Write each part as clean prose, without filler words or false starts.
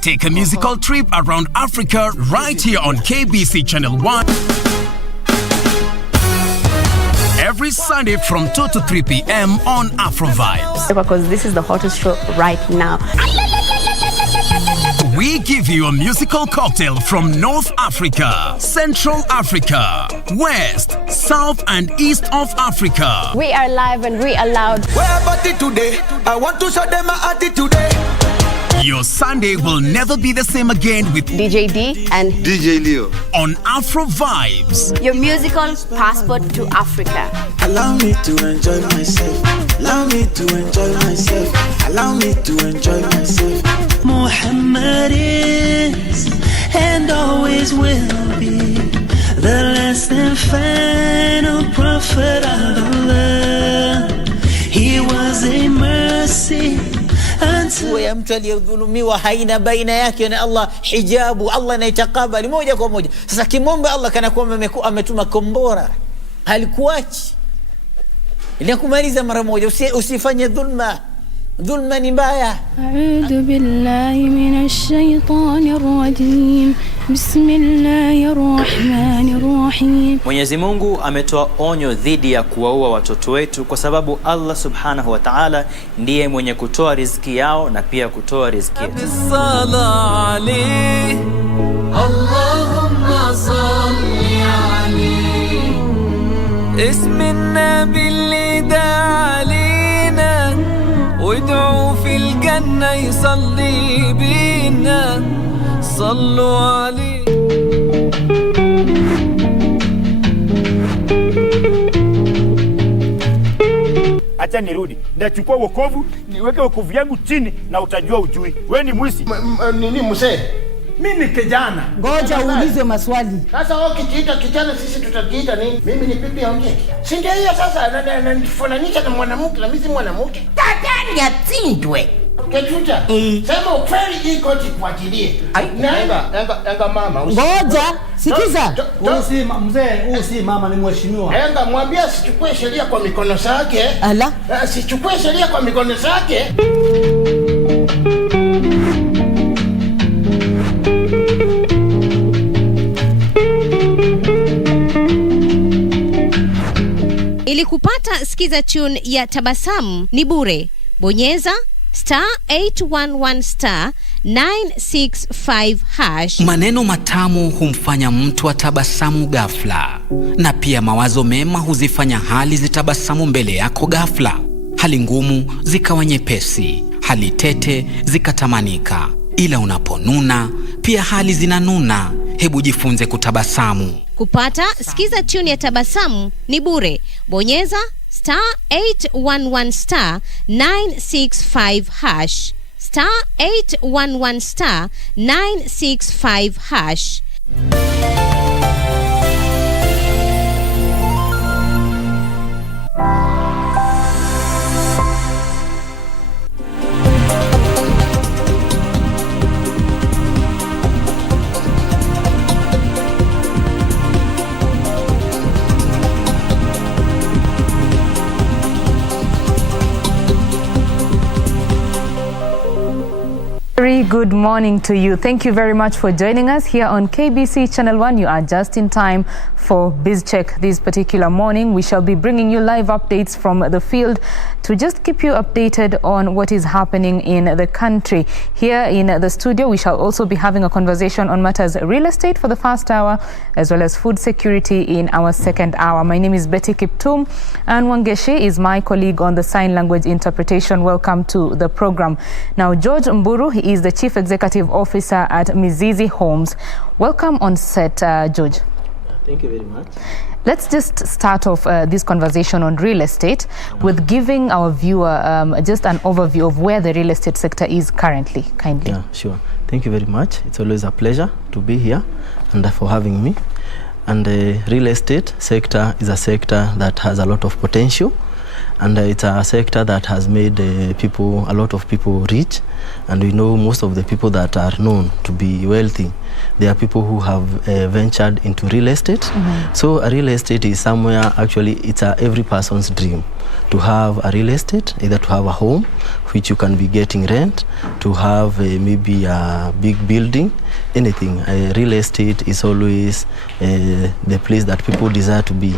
Take a musical trip around Africa right here on KBC Channel 1. Every Sunday from 2 to 3 p.m. on Afro Vibes. Because this is the hottest show right now. We give you a musical cocktail from North Africa, Central Africa, West, South and East of Africa. We are live and we are loud. Where about it today? I want to show them my attitude today. Your Sunday will never be the same again with DJ D and DJ Leo on Afro Vibes. Your musical passport to Africa. Allow me to enjoy myself. Allow me to enjoy myself. Allow me to enjoy myself. Muhammad is and always will be the last and final prophet of Allah. He was a mercy. Ya mtu aliyedhulumiwa haina baina yake na Allah hijabu. Allah anaitakabali moja kwa moja. Sasa kimombe Allah kana kwamba ametuma kombora, halikuachi ili kumaliza mara moja. Usifanye dhulma. Dhulma ni mbaya. A'udhu billahi minash shaitanir rajim. Bismillahir rahmanir rahim. Mwenyezi Mungu ametoa onyo dhidi ya kuwaua watoto wetu kwa sababu Allah Subhanahu wa Ta'ala ndiye mwenye kutoa riziki yao na pia kutoa riziki yetu. Allahumma salli alayhi. Ismin nabil da'alina. وادعوا في الجنة يصلي بينا صلوا عليه. Acha nirudi. Ndachukua wokovu, niweke wokovu yangu chini na utajua ujui. Wewe ni mwisi. Nini mzee? Mimi ni kijana. Ngoja uulize maswali. Sasa wao kijiita kijana, sisi tutakiita nini? Mimi ni pipi ongea. Si ndio hiyo sasa ananifananisha na mwanamke na mimi si mwanamke. Tatani yatindwe. Ketuta. Sema ukweli iko tikuachilie. Enga mama. Ngoja, sikiza. Usi mzee, usi mama ni mheshimiwa. Enga mwambie sichukue sheria kwa mikono zake. Ala. Sichukue sheria kwa mikono zake. Ili kupata sikiza tune ya Tabasamu ni bure. Bonyeza *811*965#. Maneno matamu humfanya mtu atabasamu ghafla, na pia mawazo mema huzifanya hali zitabasamu mbele yako ghafla. Hali ngumu zikawa nyepesi, hali tete zikatamanika. Ila unaponuna pia hali zinanuna. Hebu jifunze kutabasamu. Kupata sikiza tune ya Tabasamu ni bure. Bonyeza *811*965#. *811*965#. Very good morning to you. Thank you very much for joining us here on KBC Channel 1. You are just in time for BizCheck this particular morning. We shall be bringing you live updates from the field to just keep you updated on what is happening in the country. Here in the studio, we shall also be having a conversation on matters real estate for the first hour, as well as food security in our second hour. My name is Kiptum, and Wangeshi is my colleague on the sign language interpretation. Welcome to the program. Now, George Mburu, he is the Chief Executive Officer at Mizizi Homes. Welcome on set, George. Thank you very much. Let's just start off this conversation on real estate with giving our viewer just an overview of where the real estate sector is currently, kindly. Yeah, sure. Thank you very much. It's always a pleasure to be here and for having me. And the real estate sector is a sector that has a lot of potential. and it's a sector that has made a lot of people rich, and we know most of the people that are known to be wealthy, they are people who have ventured into real estate. So a real estate is somewhere, actually it's every person's dream to have a real estate, either to have a home which you can be getting rent, to have maybe a big building, anything. Real estate is always the place that people desire to be.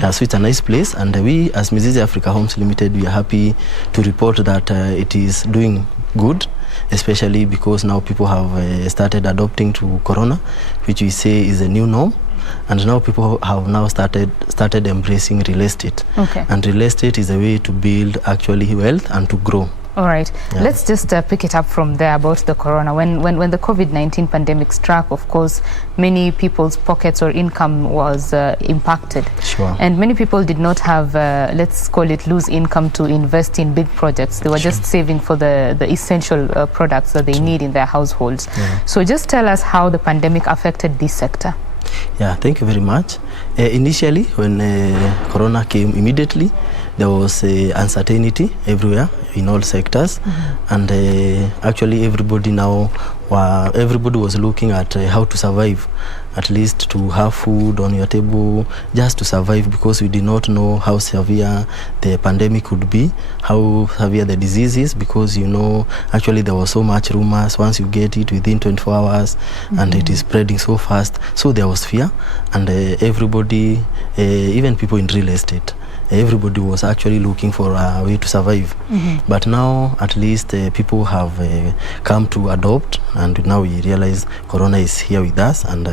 So it's a nice place, and we as Mizizi Africa Homes Limited, we are happy to report that it is doing good, especially because now people have started adopting to Corona, which we say is a new norm. And now people have now started embracing real estate. And real estate is a way to build actually wealth and to grow. All right. Yeah. Let's just pick it up from there about the corona. When the COVID-19 pandemic struck, of course, many people's pockets or income was impacted. Sure. And many people did not have, let's call it loose income to invest in big projects. They were just saving for the essential products that they need in their households. So just tell us how the pandemic affected this sector. Yeah, thank you very much. Initially, when Corona came immediately, there was uncertainty everywhere in all sectors, and actually everybody was looking at how to survive, at least to have food on your table, just to survive, because we did not know how severe the pandemic would be, how severe the disease is, because actually there was so much rumors, once you get it within 24 hours and it is spreading so fast, so there was fear, and everybody, even people in real estate, everybody was actually looking for a way to survive. But now at least people have come to adopt, and now we realize Corona is here with us, and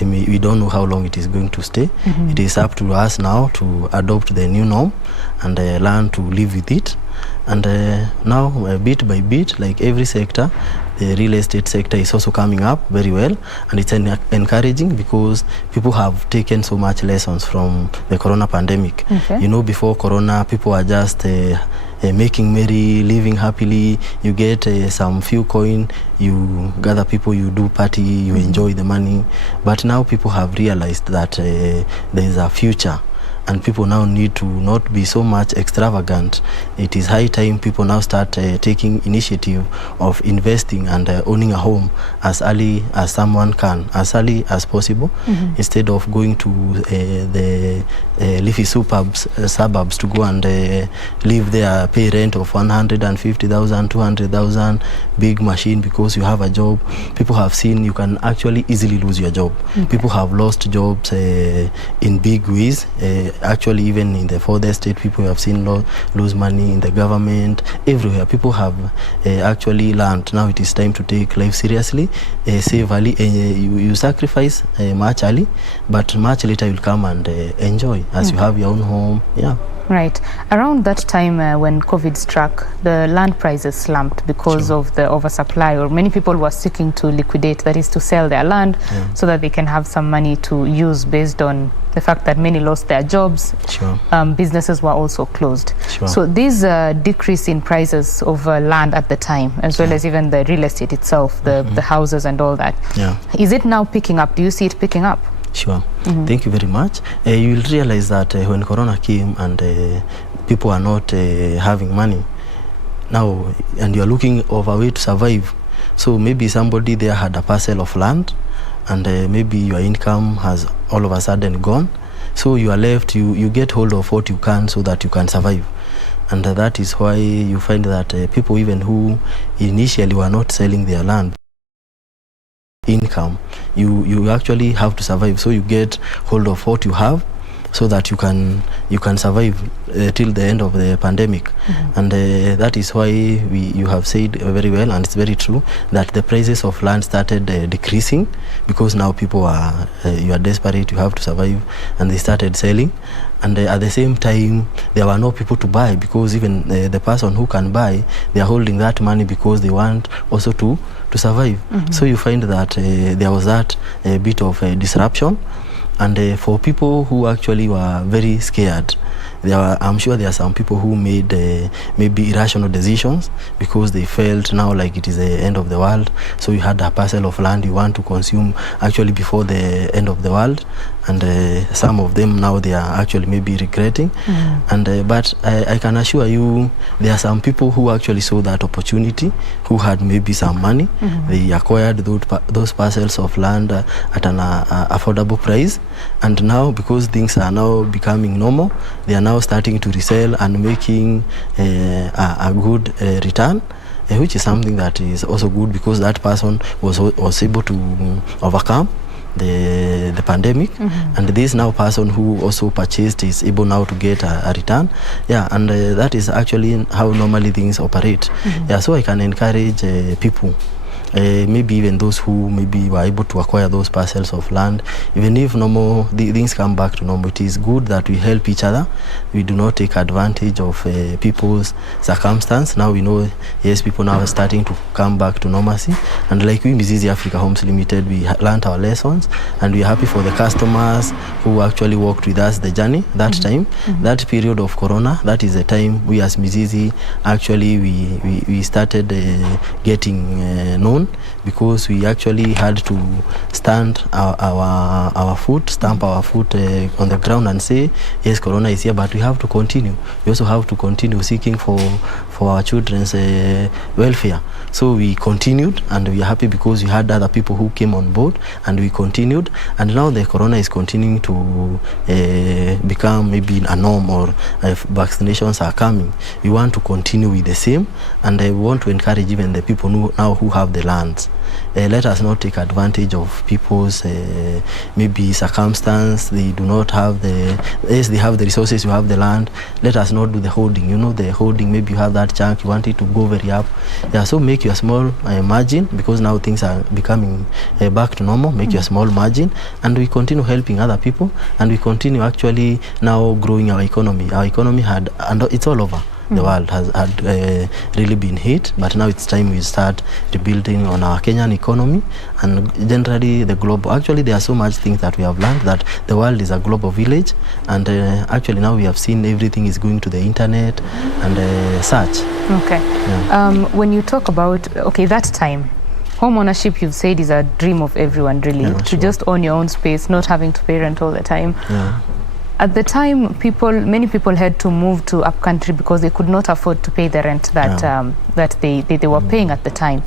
we don't know how long it is going to stay. It is up to us now to adopt the new norm and learn to live with it. And now bit by bit, like every sector, the real estate sector is also coming up very well, and it's encouraging because people have taken so much lessons from the Corona pandemic. Before Corona, people are just making merry, living happily. You get some few coin, you gather people, you do party, you enjoy the money. But now people have realized that there is a future, and people now need to not be so much extravagant. It is high time people now start taking initiative of investing and owning a home as early as someone can, as early as possible, instead of going to the leafy suburbs to go and live there, pay rent of 150,000, 200,000, big machine because you have a job. People have seen you can actually easily lose your job. People have lost jobs in big ways. Actually, even in the further state, people have seen lose money in the government, everywhere. People have actually learned now it is time to take life seriously, save early. You sacrifice much early, but much later you'll come and enjoy as you have your own home. Yeah. Right. Around that time when COVID struck, the land prices slumped because of the oversupply, or many people were seeking to liquidate, that is to sell their land so that they can have some money to use based on the fact that many lost their jobs. Businesses were also closed. So this decrease in prices of land at the time, as well as even the real estate itself, the houses and all that, is it now picking up? Do you see it picking up? Sure. Thank you very much. You will realize that when Corona came and people are not having money now, and you are looking for a way to survive. So maybe somebody there had a parcel of land, and maybe your income has all of a sudden gone. So you are left, you get hold of what you can so that you can survive. And that is why you find that people even who initially were not selling their land, income, you actually have to survive, so you get hold of what you have so that you can survive till the end of the pandemic. And that is why you have said very well, and it's very true, that the prices of land started decreasing because now people you are desperate, you have to survive, and they started selling. And at the same time, there were no people to buy, because even the person who can buy, they are holding that money because they want also to survive. So you find that there was that bit of disruption. And for people who actually were very scared, I'm sure there are some people who made maybe irrational decisions because they felt now like it is the end of the world. So you had a parcel of land you want to consume actually before the end of the world, and some of them now they are actually maybe regretting. And but I can assure you there are some people who actually saw that opportunity, who had maybe some money. They acquired those parcels of land at an affordable price, and now because things are now becoming normal, they are now starting to resell and making a good return, which is something that is also good, because that person was able to overcome the pandemic, and this now person who also purchased is able now to get a return. And that is actually how normally things operate. So I can encourage people, maybe even those who maybe were able to acquire those parcels of land, even if normal things come back to normal, it is good that we help each other. We do not take advantage of people's circumstance. Now we know, yes, people now are starting to come back to normalcy, and like we BizCheck Africa Homes Limited, we learned our lessons, and we are happy for the customers who actually walked with us the journey that time. That period of Corona, that is the time we as BizCheck actually we started getting known, because we actually had to stand our foot, stamp our foot on the ground and say, yes, Corona is here, but we have to continue. We also have to continue seeking for our children's welfare. So we continued, and we are happy because we had other people who came on board, and we continued, and now the Corona is continuing to become maybe a norm, or vaccinations are coming. We want to continue with the same, and I want to encourage even the people who have the lands. Let us not take advantage of people's maybe circumstance. They do not have yes, they have the resources, you have the land. Let us not do the holding. You know, the holding, maybe you have that chunk, you want it to go very up. So make your small margin, because now things are becoming back to normal. Make your small margin, and we continue helping other people, and we continue actually now growing our economy. Our economy had, and it's all over. The world had really been hit, but now it's time we start rebuilding on our Kenyan economy, and generally the global. Actually, there are so much things that we have learned, that the world is a global village, and actually now we have seen everything is going to the internet and such. Okay. When you talk about that time, home ownership, you've said, is a dream of everyone, really, to just own your own space, not having to pay rent all the time. At the time, many people had to move to upcountry because they could not afford to pay the rent that they were paying at the time,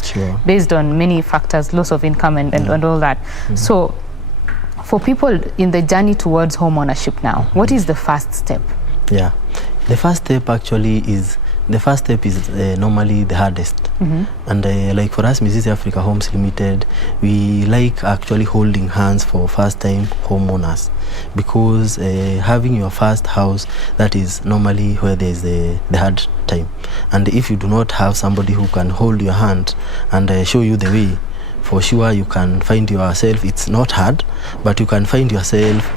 based on many factors, loss of income and all that. So for people in the journey towards home ownership now, what is the first step? The first step actually is, normally the hardest. And like for us, BizCheck Africa Homes Limited, we like actually holding hands for first-time homeowners, because having your first house, that is normally where there is the hard time. And if you do not have somebody who can hold your hand and show you the way, for sure you can find yourself, it's not hard, but you can find yourself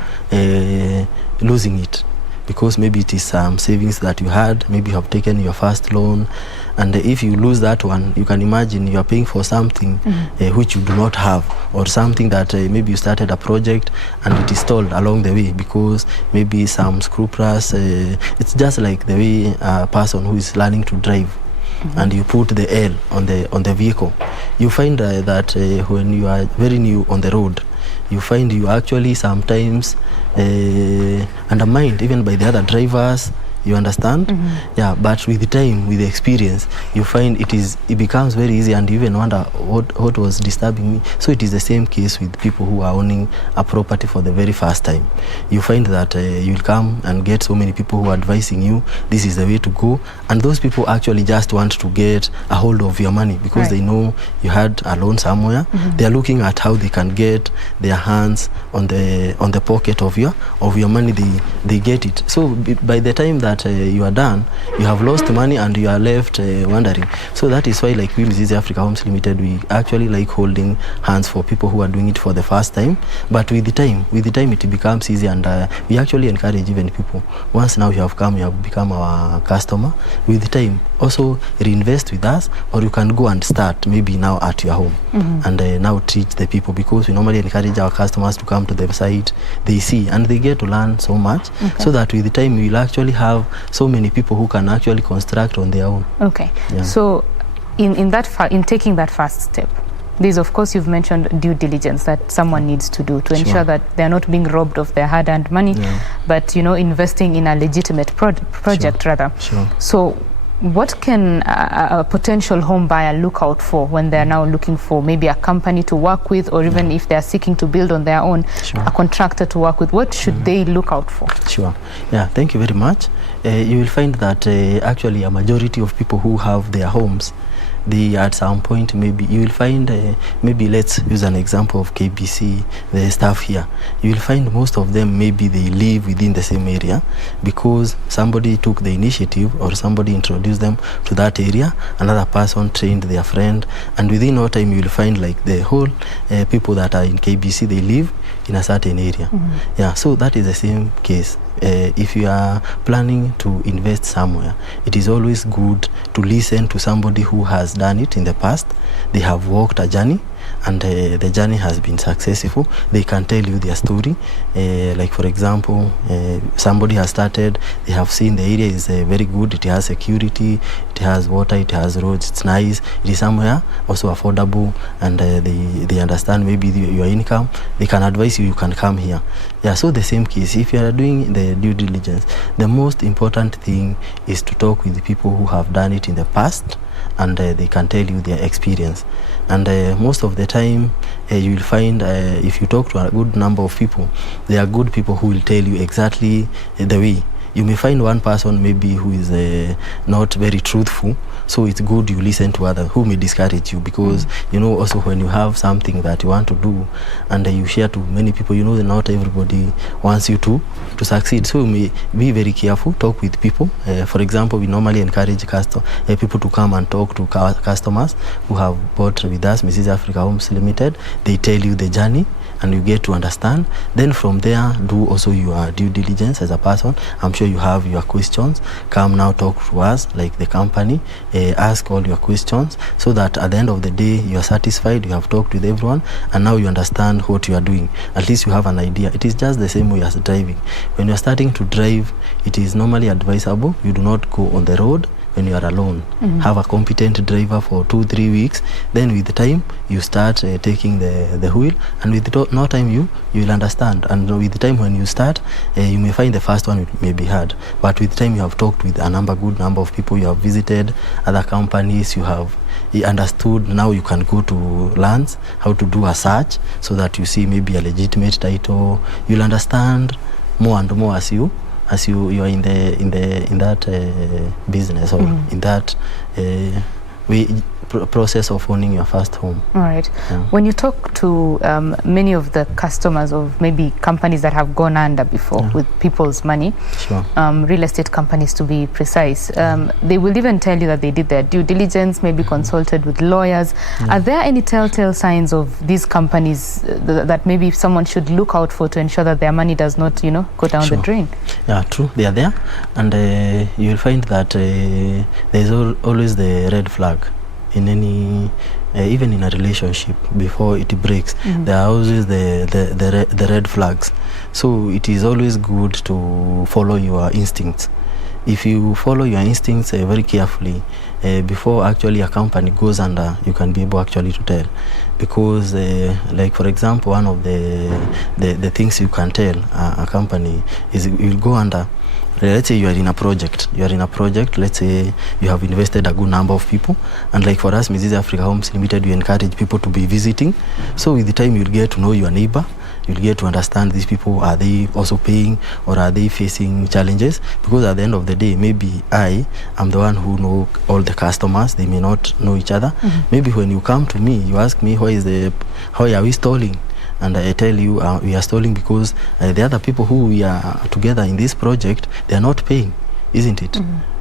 losing it. Because maybe it is some savings that you had, maybe you have taken your first loan, and if you lose that one, you can imagine you are paying for something which you do not have, or something that maybe you started a project and it is stalled along the way because maybe some scrupulous. It's just like the way a person who is learning to drive, and you put the L on the vehicle, you find that when you are very new on the road, you find you actually sometimes undermined even by the other drivers, you understand? But with the time, with the experience, you find it becomes very easy, and you even wonder what was disturbing me. So it is the same case with people who are owning a property for the very first time. You find that you'll come and get so many people who are advising you, this is the way to go, and those people actually just want to get a hold of your money, because they know you had a loan somewhere. They are looking at how they can get their hands on the pocket of your money. They get it. So by the time that you are done, you have lost money and you are left wondering. So that is why, like we BizCheck Africa Homes Limited, we actually like holding hands for people who are doing it for the first time. But with the time it becomes easy, and we actually encourage even people, once now you have become our customer, with the time also reinvest with us, or you can go and start maybe now at your home and now treat the people, because we normally encourage our customers to come to the site, they see and they get to learn so much, so that with the time we will actually have so many people who can actually construct on their own. So in taking that first step, There's, of course, you've mentioned due diligence that someone needs to do to ensure that they're not being robbed of their hard-earned money, but, you know, investing in a legitimate project rather. So what can a potential home buyer look out for when they're now looking for maybe a company to work with, or even if they're seeking to build on their own, a contractor to work with? What should they look out for? Yeah, thank you very much. You will find that actually a majority of people who have their homes, they at some point, maybe you will find, maybe let's use an example of KBC, the staff here. You will find most of them, maybe they live within the same area because somebody took the initiative or somebody introduced them to that area, another person trained their friend, and within no time you will find like the whole people that are in KBC, they live in a certain area. Yeah, so that is the same case. If you are planning to invest somewhere, it is always good to listen to somebody who has done it in the past. They have walked a journey and the journey has been successful. They can tell you their story. Like for example, somebody has started, they have seen the area is very good, it has security, it has water, it has roads, it's nice, it is somewhere also affordable, and they understand maybe your income. They can advise you, you can come here. Yeah, so the same case, if you are doing the due diligence, the most important thing is to talk with the people who have done it in the past, and they can tell you their experience. And most of the time you will find if you talk to a good number of people, there are good people who will tell you exactly the way. You may find one person maybe who is not very truthful, so it's good you listen to others who may discourage you, because you know also when you have something that you want to do and you share to many people, you know that not everybody wants you to succeed, so you may be very careful, talk with people. For example, we normally encourage people to come and talk to customers who have bought with us, Mrs. Africa Homes Limited. They tell you the journey and you get to understand. Then from there, do also your due diligence as a person. I'm sure you have your questions. Come now talk to us, like the company, ask all your questions, so that at the end of the day, you are satisfied, you have talked with everyone, and now you understand what you are doing. At least you have an idea. It is just the same way as driving. When you are starting to drive, it is normally advisable you do not go on the road when you are alone. Have a competent driver for 2-3 weeks, then with the time you start taking the wheel, and with no time you will understand. And with the time when you start, you may find the first one may be hard, but with time you have talked with a good number of people, you have visited other companies, you have understood. Now you can go to lands, how to do a search, so that you see maybe a legitimate title. You'll understand more and more as you are in that business, or in that process of owning your first home. All right. When you talk to many of the customers of maybe companies that have gone under before with people's money, real estate companies to be precise, they will even tell you that they did their due diligence, maybe consulted with lawyers. Are there any telltale signs of these companies that maybe someone should look out for to ensure that their money does not, go down the drain? Yeah, true. They are there, and you will find that there is always the red flag in any even in a relationship. Before it breaks, there are always the red flags. So it is always good to follow your instincts. If you follow your instincts very carefully, before actually a company goes under, you can be able actually to tell. Because like for example, one of the things you can tell a company is you will go under. Let's say you are in a project. Let's say you have invested a good number of people, and like for us, Mrs. Africa Homes Limited, we encourage people to be visiting. So with the time, you'll get to know your neighbor. You'll get to understand these people, are they also paying, or are they facing challenges? Because at the end of the day, maybe I am the one who know all the customers. They may not know each other. Maybe when you come to me, you ask me, how are we stalling? And I tell you, we are stalling because the other people who we are together in this project, they are not paying, isn't it?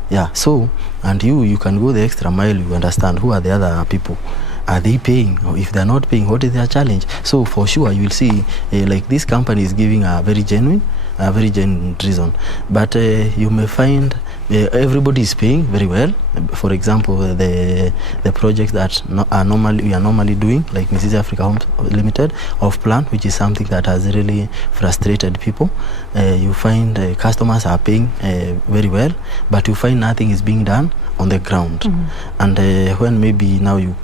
Yeah, so, and you can go the extra mile, you understand who are the other people. Are they paying? Or if they're not paying, what is their challenge? So for sure, you will see, like this company is giving a very genuine reason. But you may find everybody is paying very well. For example, the projects that we are normally doing, like Mrs. Africa Homes Limited off plan, which is something that has really frustrated people. You find customers are paying very well, but you find nothing is being done on the ground. And when maybe now you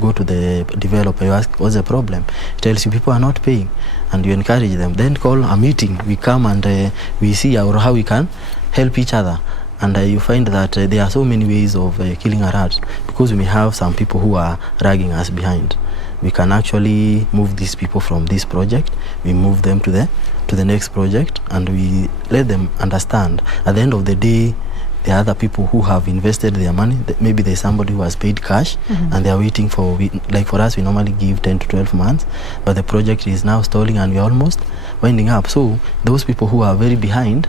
go to the developer, you ask what's the problem, he tells you people are not paying, and you encourage them, then call a meeting, we come and we see how we can help each other. And you find that there are so many ways of killing a rat, because we may have some people who are dragging us behind. We can actually move these people from this project, we move them to the next project, and we let them understand at the end of the day there are other people who have invested their money. Maybe there's somebody who has paid cash and they are waiting for, like for us, we normally give 10 to 12 months, but the project is now stalling and we're almost winding up. So those people who are very behind,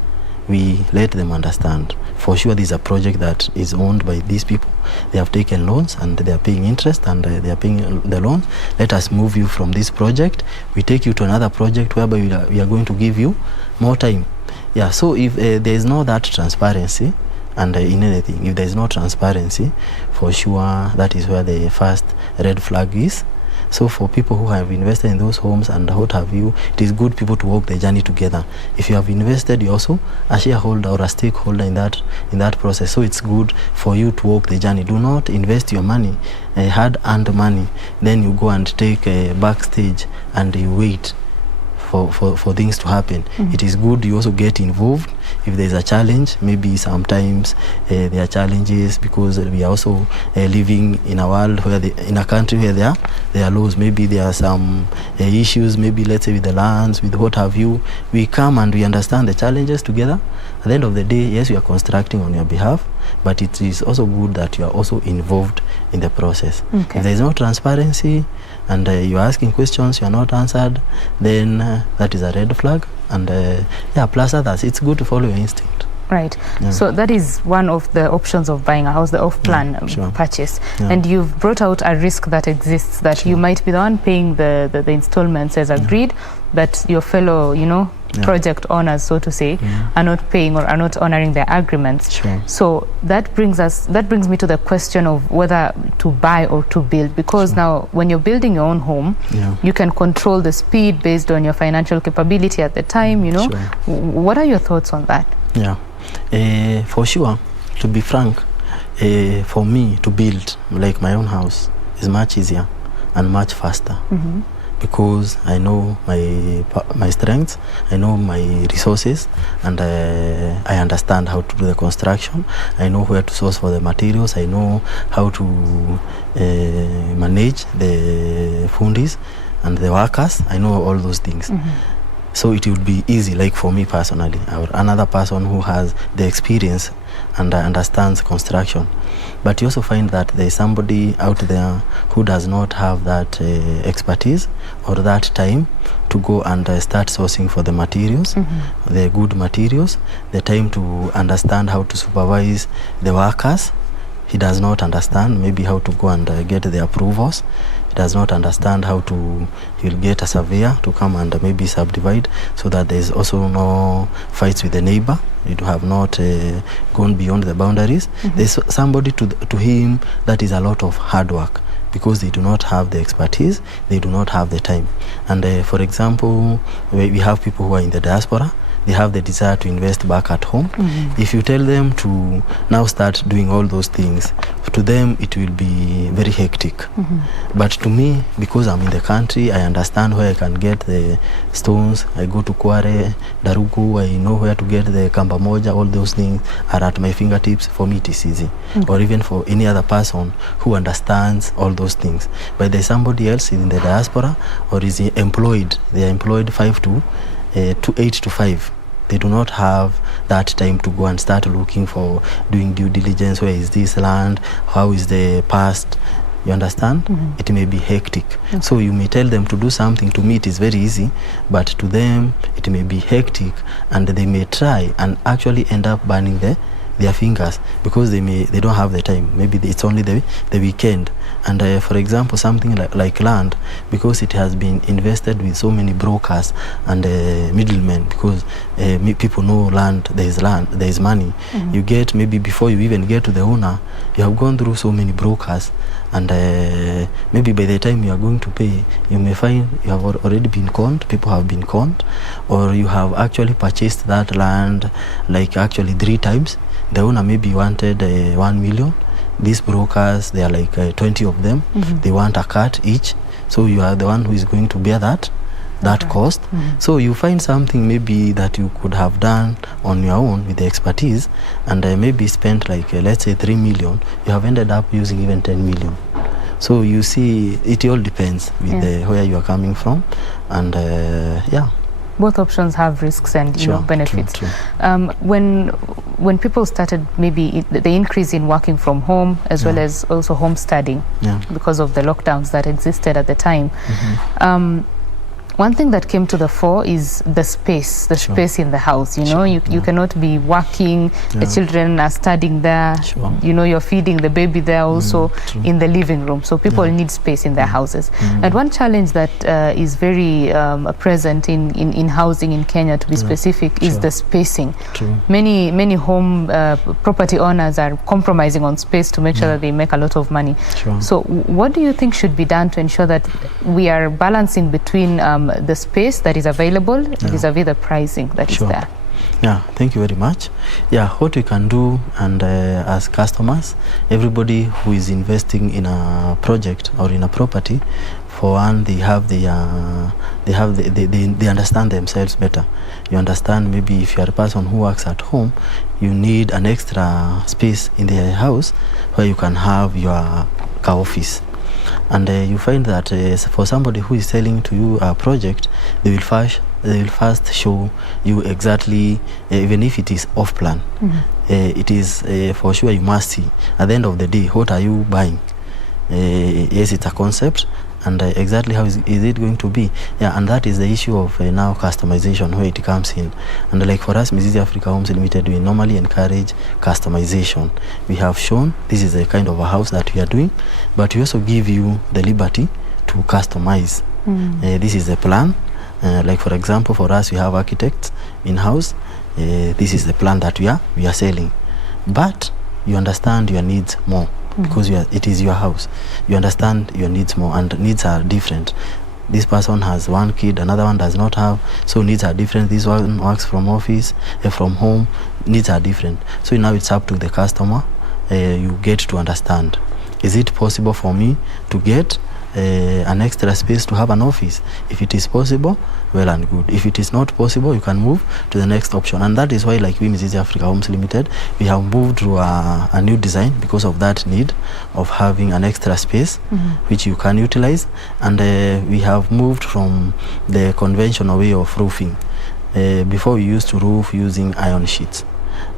we let them understand. For sure, this is a project that is owned by these people. They have taken loans and they are paying interest and they are paying the loans. Let us move you from this project. We take you to another project whereby we are going to give you more time. Yeah, so if there is no that transparency, and in anything, if there is no transparency, for sure that is where the first red flag is. So for people who have invested in those homes and what have you, it is good people to walk the journey together. If you have invested, you also a shareholder or a stakeholder in that process. So it's good for you to walk the journey. Do not invest your money, hard-earned money, then you go and take a backstage and you wait for things to happen. It is good you also get involved. If there's a challenge, maybe sometimes there are challenges because we are also living in a world where in a country where there are laws. Maybe there are some issues, maybe let's say with the lands, with what have you. We come and we understand the challenges together. At the end of the day, yes, we are constructing on your behalf, but it is also good that you are also involved in the process. If there is no transparency and you are asking questions, you are not answered, then that is a red flag. And yeah, plus others, it's good to follow your instinct. Right. Yeah. So that is one of the options of buying a house, the off-plan purchase. Yeah. And you've brought out a risk that exists, that you might be the one paying the installments as agreed, but your fellow, project owners, so to say, are not paying or are not honoring their agreements. So that brings me to the question of whether to buy or to build, because now when you're building your own home, you can control the speed based on your financial capability at the time, What are your thoughts on that? For sure, to be frank, for me to build like my own house is much easier and much faster. Because I know my strengths, I know my resources, and I understand how to do the construction. I know where to source for the materials. I know how to manage the fundis and the workers. I know all those things. So it would be easy, like for me personally, or another person who has the experience and understands construction. But you also find that there is somebody out there who does not have that expertise or that time to go and start sourcing for the materials, the good materials, the time to understand how to supervise the workers. He does not understand maybe how to go and get the approvals. He does not understand how to, he'll get a surveyor to come and maybe subdivide so that there's also no fights with the neighbor. You have not gone beyond the boundaries. There's somebody to him that is a lot of hard work, because they do not have the expertise, they do not have the time. And for example, we have people who are in the diaspora. They have the desire to invest back at home. If you tell them to now start doing all those things, to them it will be very hectic. But to me, because I'm in the country, I understand where I can get the stones. I go to Kware, Darugu, I know where to get the Kamba Moja. All those things are at my fingertips. For me it is easy. Or even for any other person who understands all those things. But there's somebody else in the diaspora or is employed. They are employed 8 to 5. They do not have that time to go and start looking for doing due diligence. Where is this land? How is the past? You understand? It may be hectic. So you may tell them to do something. To me it is very easy, but to them it may be hectic, and they may try and actually end up burning their fingers because they don't have the time. Maybe it's only the weekend And for example, something like land, because it has been invested with so many brokers and middlemen, because people know land, there is money. You get, maybe before you even get to the owner, you have gone through so many brokers, and maybe by the time you are going to pay, you may find you have already been conned, people have been conned, or you have actually purchased that land like actually 3 times. The owner maybe wanted 1 million. These brokers, they are like 20 of them. They want a cut each. So you are the one who is going to bear that cost. So you find something maybe that you could have done on your own with the expertise, and maybe spent like let's say 3 million. You have ended up using even 10 million. So you see, it all depends with where you are coming from, and both options have risks and benefits. True. When people started, maybe the increase in working from home as well as also home studying, because of the lockdowns that existed at the time. One thing that came to the fore is the space in the house. You cannot be working, the children are studying there, you're feeding the baby there also in the living room. So people need space in their houses. And one challenge that is very present in housing in Kenya, to be specific, is the spacing. Many home property owners are compromising on space to make sure that they make a lot of money. So what do you think should be done to ensure that we are balancing between the space that is available vis-a-vis the pricing that is there? Thank you very much. What we can do, and as customers, everybody who is investing in a project or in a property, for one, they understand themselves better. You understand, maybe if you are a person who works at home, you need an extra space in the house where you can have your office. And you find that for somebody who is selling to you a project, they will first show you exactly, even if it is off plan, it is for sure you must see at the end of the day, what are you buying? Yes, it's a concept, and exactly how is it going to be? And that is the issue of now customization, where it comes in. And like for us, Mrs. Africa Homes Limited, we normally encourage customization. We have shown this is a kind of a house that we are doing, but we also give you the liberty to customize. This is the plan. Like for example, for us, we have architects in-house. This is the plan that we are selling. But you understand your needs more, because it is your house. You understand your needs more, and needs are different. This person has 1 kid, another one does not have, so needs are different. This one works from office, from home, needs are different. So now it's up to the customer. You get to understand, is it possible for me to get an extra space to have an office? If it is possible, well and good. If it is not possible, you can move to the next option. And that is why, like we, Mrs. Africa Homes Limited, we have moved to a new design because of that need of having an extra space which you can utilize. And we have moved from the conventional way of roofing. Before we used to roof using iron sheets.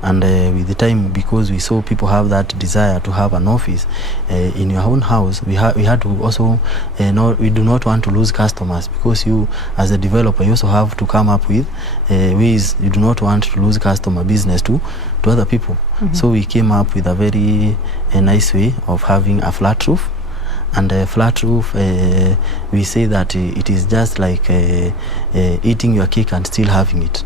And with the time, because we saw people have that desire to have an office in your own house, we had to also we do not want to lose customers, because you as a developer, you also have to come up with ways. You do not want to lose customer business to other people. So we came up with a very nice way of having a flat roof. And a flat roof, we say that it is just like eating your cake and still having it.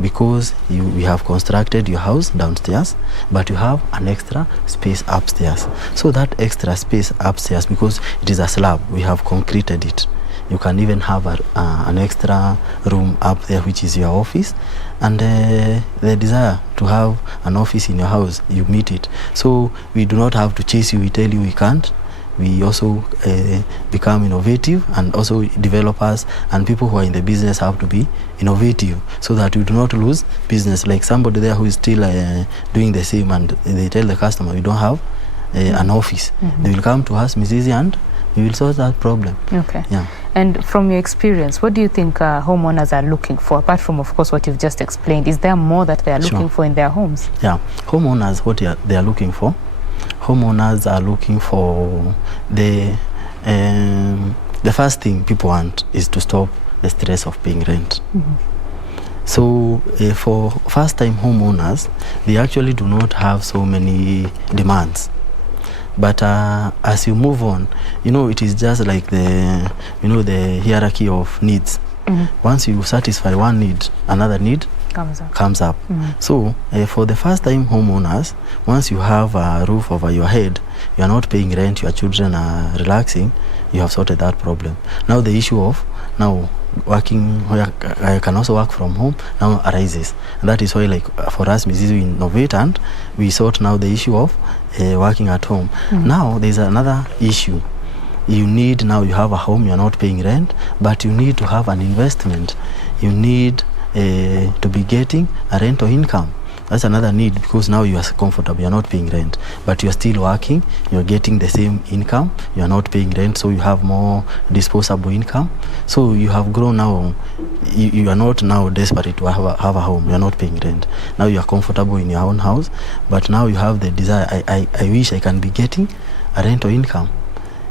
Because we have constructed your house downstairs, but you have an extra space upstairs. So that extra space upstairs, because it is a slab, we have concreted it. You can even have an extra room up there, which is your office. And the desire to have an office in your house, you meet it. So we do not have to chase you, we tell you we can't. We also become innovative, and also developers and people who are in the business have to be innovative, so that we do not lose business. Like somebody there who is still doing the same, and they tell the customer we don't have an office. They will come to us, Mrs. and we will solve that problem. And from your experience, what do you think homeowners are looking for, apart from, of course, what you've just explained? Is there more that they are looking for in their homes? Homeowners, what they are looking for? Homeowners are looking for the first thing people want is to stop the stress of paying rent. So for first-time homeowners, they actually do not have so many demands. But as you move on, it is just like the hierarchy of needs. Once you satisfy one need, another need comes up. So for the first time homeowners, once you have a roof over your head, you are not paying rent, your children are relaxing, you have sorted that problem. Now the issue of working where I can also work from home now arises, and that is why, like, for us, Mrs. we innovate and we sort now the issue of working at home. Now there's another issue. You need, now you have a home, you're not paying rent, but you need to have an investment. You need to be getting a rental income. That's another need, because now you are comfortable, you're not paying rent, but you're still working, you're getting the same income, you're not paying rent, so you have more disposable income. So you have grown now, you are not now desperate to have a home, you're not paying rent. Now you are comfortable in your own house, but now you have the desire, I wish I can be getting a rental income.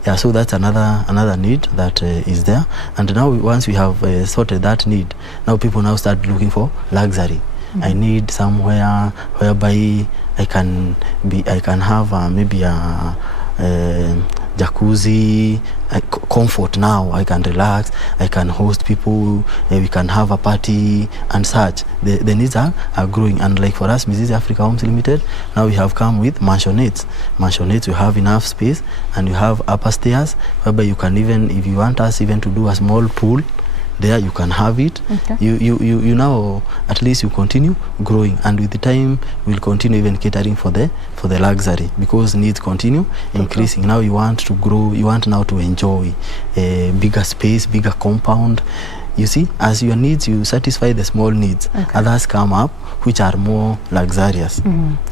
Yeah, so that's another need that is there. And now once we have sorted that need, now people now start looking for luxury. I need somewhere whereby I can have maybe a jacuzzi, comfort. Now I can relax, I can host people, we can have a party and such. The needs are growing, and like for us, Mrs. Africa Homes Limited, now we have come with mansionettes. Mansionettes, you have enough space, and you have upper stairs whereby you can even, if you want us even to do a small pool there, you can have it. You now, at least you continue growing, and with the time we'll continue even catering for the luxury, because needs continue increasing. Now you want to grow, you want now to enjoy a bigger space, bigger compound. You see, as your needs, you satisfy the small needs, others come up which are more luxurious.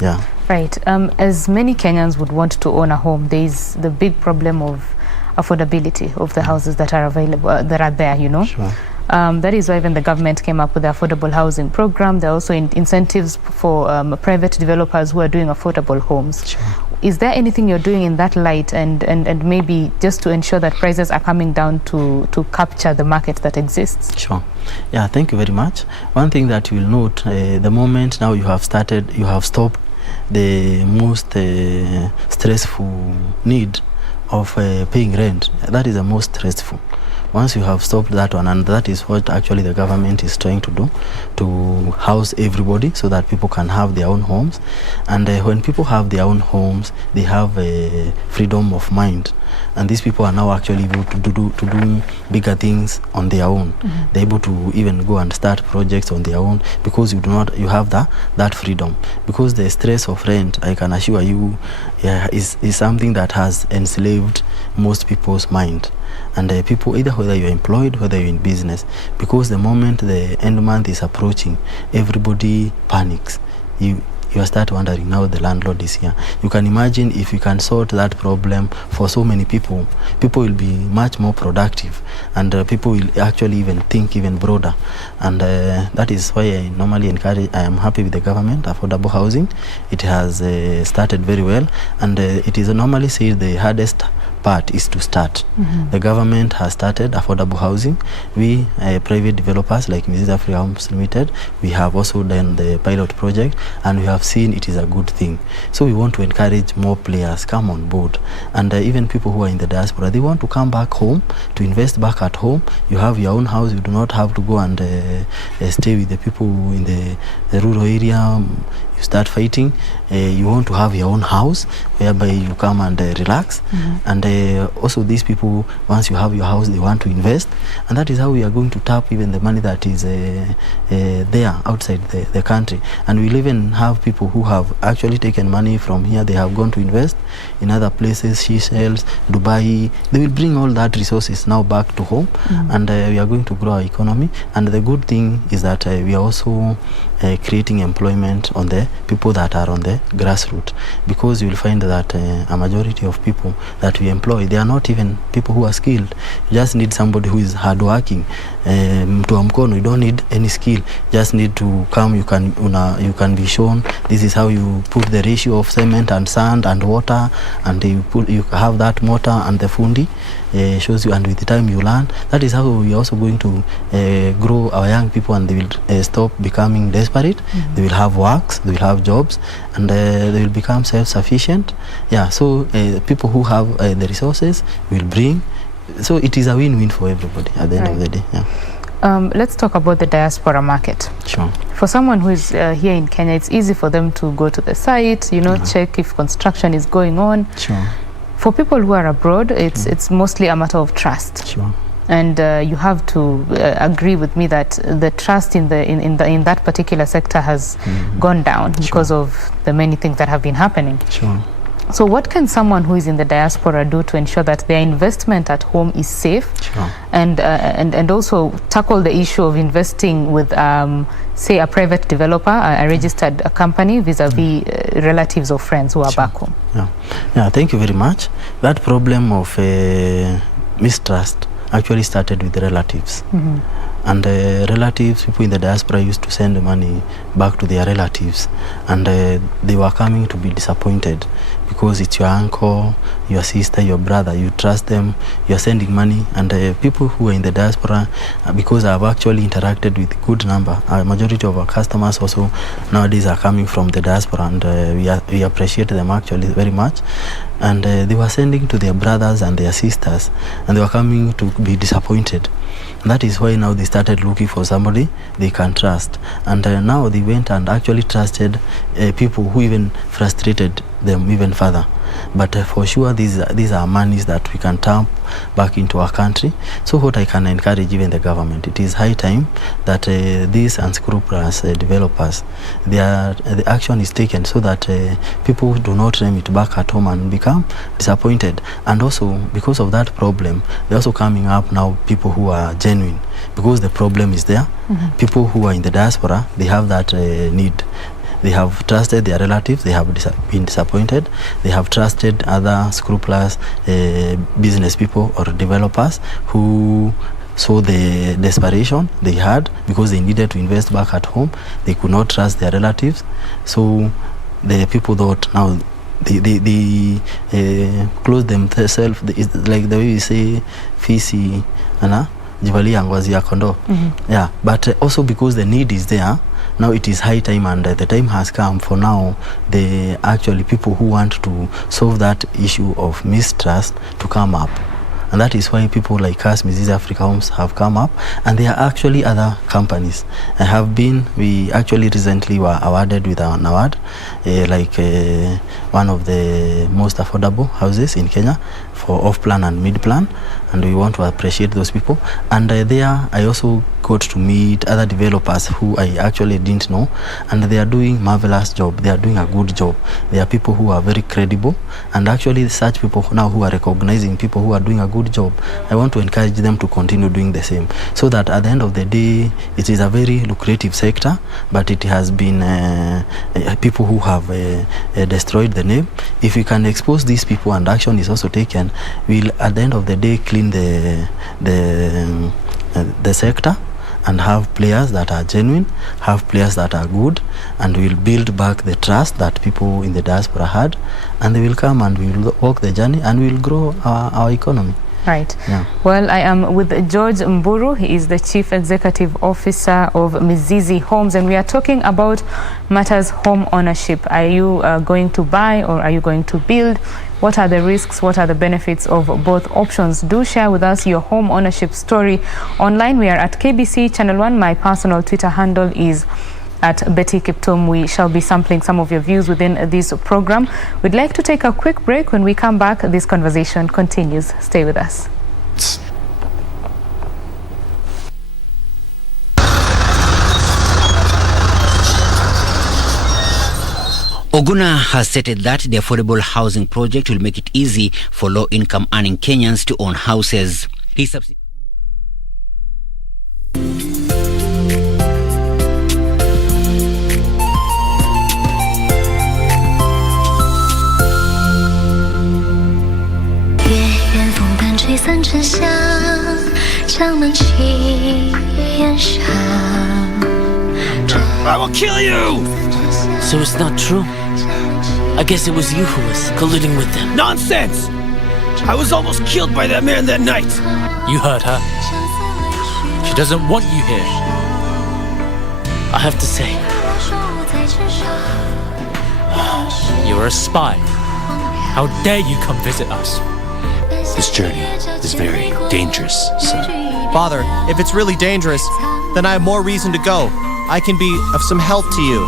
Yeah, right. As many Kenyans would want to own a home, there is the big problem of affordability of the houses that are available, that are there, Sure. That is why even the government came up with the affordable housing program. There are also incentives for private developers who are doing affordable homes. Sure. Is there anything you're doing in that light, and maybe just to ensure that prices are coming down to capture the market that exists? Sure. Yeah, thank you very much. One thing that you will note, the moment now you have stopped the most stressful need of paying rent. That is the most stressful. Once you have stopped that one, and that is what actually the government is trying to do, to house everybody so that people can have their own homes. And when people have their own homes, they have a freedom of mind, and these people are now actually able to do bigger things on their own. They're able to even go and start projects on their own, because you have that freedom. Because the stress of rent, I can assure you, is something that has enslaved most people's mind. And people, either whether you're employed, whether you're in business, because the moment the end month is approaching, everybody panics. You start wondering, now the landlord is here. You can imagine if you can sort that problem for so many people will be much more productive, and people will actually even think even broader. And that is why I normally encourage, I am happy with the government, affordable housing. It has started very well, and it is normally said the hardest part is to start. The government has started affordable housing. We private developers like Mrs. Africa Homes Limited, we have also done the pilot project, and we have seen it is a good thing. So we want to encourage more players come on board, and even people who are in the diaspora, they want to come back home to invest back at home. You have your own house, you do not have to go and stay with the people in the rural area. You start fighting. You want to have your own house whereby you come and relax. And also these people, once you have your house, they want to invest, and that is how we are going to tap even the money that is there outside the country. And we'll even have people who have actually taken money from here, they have gone to invest in other places, Seychelles, Dubai. They will bring all that resources now back to home, and we are going to grow our economy. And the good thing is that we are also creating employment on the people that are on the grassroots, because you will find that a majority of people that we employ, they are not even people who are skilled. You just need somebody who is hardworking. mtu wa mkono. You don't need any skill, just need to come. You can be shown this is how you put the ratio of cement and sand and water, and you have that mortar and the fundi shows you, and with the time you learn. That is how we are also going to grow our young people, and they will stop becoming desperate. They will have works, they will have jobs, and they will become self-sufficient. Yeah, so people who have the resources will bring. So it is a win-win for everybody at the end of the day. Yeah. Let's talk about the diaspora market. Sure. For someone who is here in Kenya, it's easy for them to go to the site, check if construction is going on. Sure. For people who are abroad, it's mostly a matter of trust. Sure. And you have to agree with me that the trust in that particular sector has gone down because of the many things that have been happening. Sure. So what can someone who is in the diaspora do to ensure that their investment at home is safe? Sure. And also tackle the issue of investing with, say, a private developer, a registered company, vis-a-vis relatives or friends who are back home? Yeah, thank you very much. That problem of mistrust actually started with relatives. And relatives, people in the diaspora used to send money back to their relatives, and they were coming to be disappointed because it's your uncle, your sister, your brother. You trust them, you're sending money, and people who are in the diaspora, because I've actually interacted with a good number, a majority of our customers also nowadays are coming from the diaspora, and we appreciate them actually very much. And they were sending to their brothers and their sisters, and they were coming to be disappointed. And that is why now they started looking for somebody they can trust. And now they went and actually trusted people who even frustrated them even further. But for sure, these are monies that we can tap back into our country. So what I can encourage even the government, it is high time that these unscrupulous developers, the action is taken so that people do not remit back at home and become disappointed. And also, because of that problem, they're also coming up now people who are genuine, because the problem is there. People who are in the diaspora, they have that need. They have trusted their relatives, they have been disappointed. They have trusted other scrupulous business people or developers who saw the desperation they had because they needed to invest back at home. They could not trust their relatives. So the people thought now they close themselves, like the way we say, fisi, jivalia ngozi ya kondoo. Yeah, but also because the need is there. Now it is high time, and the time has come for now the actually people who want to solve that issue of mistrust to come up. And that is why people like us, Mrs. Africa Homes, have come up, and there are actually other companies. We actually recently were awarded with an award, one of the most affordable houses in Kenya for off-plan and mid-plan, and we want to appreciate those people. And there I also got to meet other developers who I actually didn't know, and they are doing marvelous job. They are doing a good job. They are people who are very credible, and actually such people now who are recognizing people who are doing a good job, I want to encourage them to continue doing the same, so that at the end of the day it is a very lucrative sector, but it has been people who have destroyed the name. If we can expose these people and action is also taken, we'll at the end of the day clean the sector and have players that are genuine, have players that are good, and we'll build back the trust that people in the diaspora had, and they will come and we will walk the journey and we will grow our economy. Right. Yeah. Well, I am with George Mburu. He is the Chief Executive Officer of Mizizi Homes, and we are talking about matters home ownership. Are you going to buy or are you going to build? What are the risks? What are the benefits of both options? Do share with us your home ownership story. Online, we are at KBC Channel 1. My personal Twitter handle is at Betty Kiptum. We shall be sampling some of your views within this program. We'd like to take a quick break. When we come back, this conversation continues. Stay with us. Oguna has stated that the affordable housing project will make it easy for low-income earning Kenyans to own houses. He月风淡吹散沉香，江门曲 I will kill you! So it's not true? I guess it was you who was colluding with them. Nonsense! I was almost killed by that man that night. You heard her. She doesn't want you here. I have to say, you're a spy. How dare you come visit us? This journey is very dangerous, sir. Father, if it's really dangerous, then I have more reason to go. I can be of some help to you.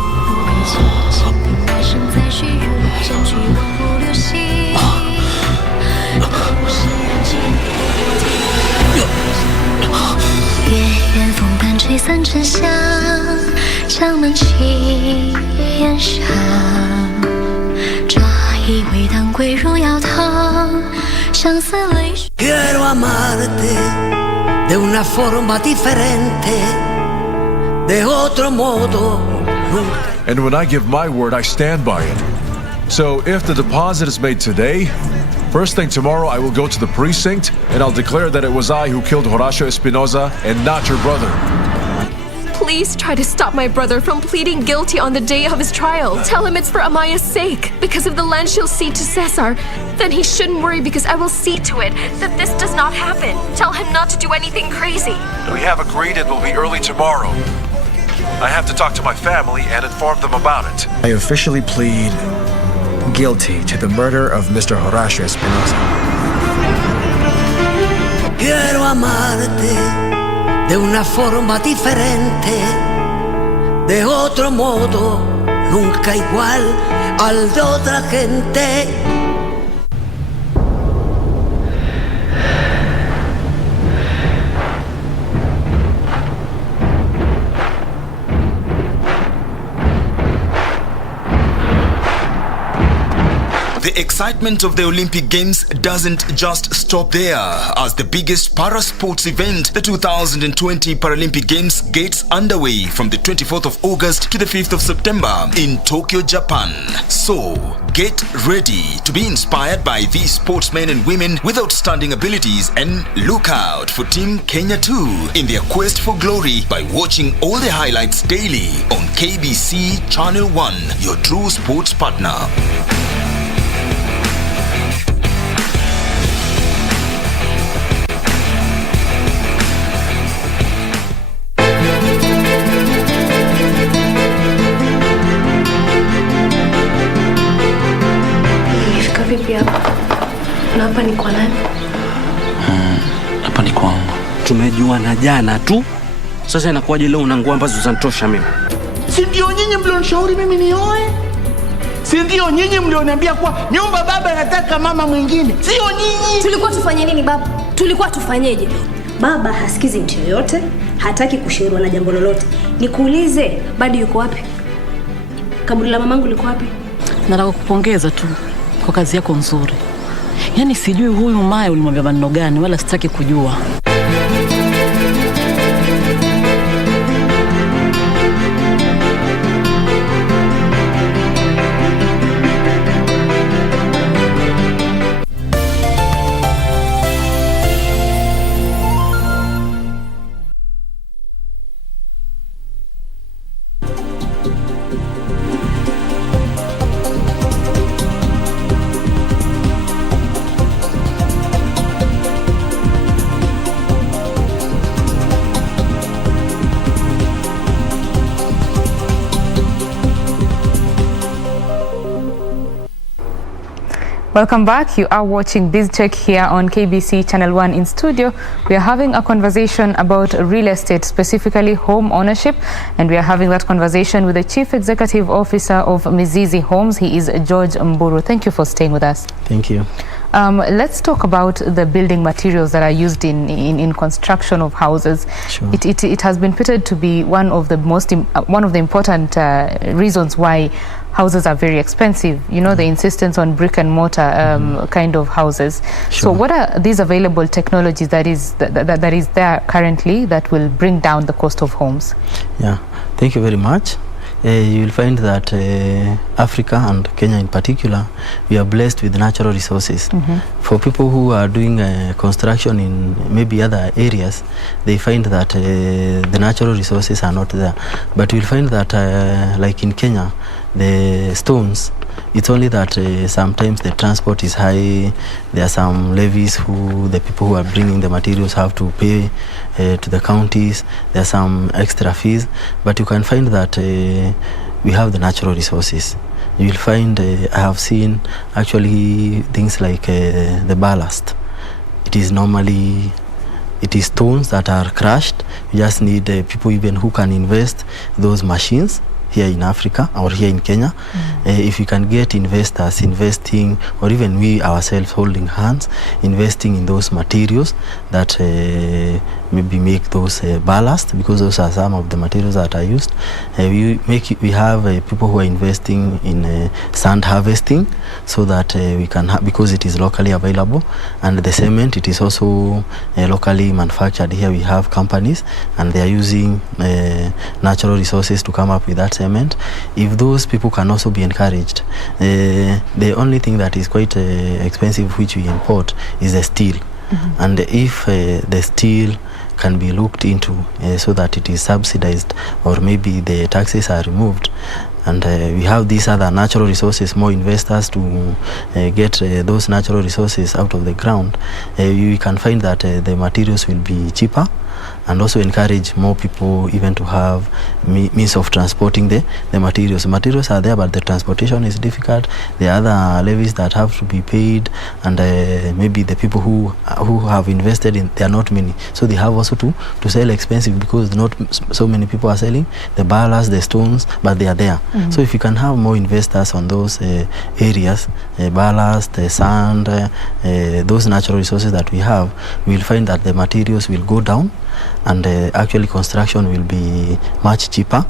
Quiero amarte de una forma diferente, de otro modo. And when I give my word, I stand by it. So if the deposit is made today, first thing tomorrow I will go to the precinct and I'll declare that it was I who killed Horacio Espinosa and not your brother. Please try to stop my brother from pleading guilty on the day of his trial. Tell him it's for Amaya's sake. Because of the land she'll cede to Cesar, then he shouldn't worry because I will see to it that this does not happen. Tell him not to do anything crazy. We have agreed it will be early tomorrow. I have to talk to my family and inform them about it. I officially plead guilty to the murder of Mr. Horacio Espinosa. Quiero amarte de una forma diferente, de otro modo, nunca igual al de otra gente. The excitement of the Olympic Games doesn't just stop there. As the biggest para-sports event, the 2020 Paralympic Games gets underway from the 24th of August to the 5th of September in Tokyo, Japan. So, get ready to be inspired by these sportsmen and women with outstanding abilities, and look out for Team Kenya too in their quest for glory by watching all the highlights daily on KBC Channel 1, your true sports partner. Vipi hapa? Na hapa ni kwa nani? Hapa ni kwangu. Tumejuana jana tu. Sasa inakuwaje leo una nguo ambazo zinatosha mimi? Si ndio nyinyi mlionishauri mimi nioe? Si ndio nyinyi mlioniambia kwa nyumba baba anataka mama mwingine? Sio nyinyi. Tulikuwa tufanye nini baba? Tulikuwa tufanyeje? Baba hasikizi mtu yoyote, hataki kushauriwa na jambo lolote. Nikuulize, bado yuko wapi? Kaburi la mamangu liko wapi? Nataka kupongeza tu kwa kazi yako nzuri. Yaani sijui huyu Maya ulimwambia maneno gani, wala sitaki kujua. Welcome back. You are watching BizCheck here on KBC Channel 1. In studio, we are having a conversation about real estate, specifically home ownership, and we are having that conversation with the Chief Executive Officer of Mizizi Homes. He is George Mburu. Thank you for staying with us. Thank you. Let's talk about the building materials that are used in construction of houses. Sure. It has been reputed to be one of the important reasons why houses are very expensive. You know, the insistence on brick and mortar kind of houses. Sure. So what are these available technologies that is there currently that will bring down the cost of homes? Yeah, thank you very much. You will find that Africa and Kenya in particular, we are blessed with natural resources. For people who are doing construction in maybe other areas, they find that the natural resources are not there. But you'll find that like in Kenya, the stones, it's only that sometimes the transport is high. There are some levies who the people who are bringing the materials have to pay to the counties. There are some extra fees, but you can find that we have the natural resources. You will find, I have seen actually things like the ballast. It is normally, it is stones that are crushed. You just need people even who can invest those machines here in Africa or here in Kenya. If you can get investors investing, or even we ourselves holding hands, investing in those materials that maybe make those ballast, because those are some of the materials that are used. We have people who are investing in sand harvesting, so that we can because it is locally available, and the cement, it is also locally manufactured. Here we have companies and they are using natural resources to come up with that cement. If those people can also be encouraged, the only thing that is quite expensive which we import is the steel. And if the steel can be looked into so that it is subsidized, or maybe the taxes are removed, and we have these other natural resources, more investors to get those natural resources out of the ground, you can find that the materials will be cheaper, and also encourage more people even to have means of transporting the materials. The materials are there, but the transportation is difficult. There are other levies that have to be paid, and maybe the people who have invested in, they are not many, so they have also to sell expensive, because not so many people are selling the ballast, the stones, but they are there. So if you can have more investors on those areas, ballast, sand, those natural resources that we have, we'll find that the materials will go down, and actually construction will be much cheaper.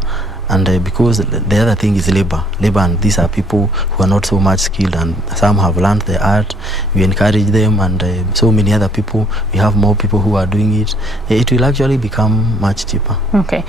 And because the other thing is labor, and these are people who are not so much skilled, and some have learned the art. We encourage them, and so many other people, we have more people who are doing it. It will actually become much cheaper. Okay.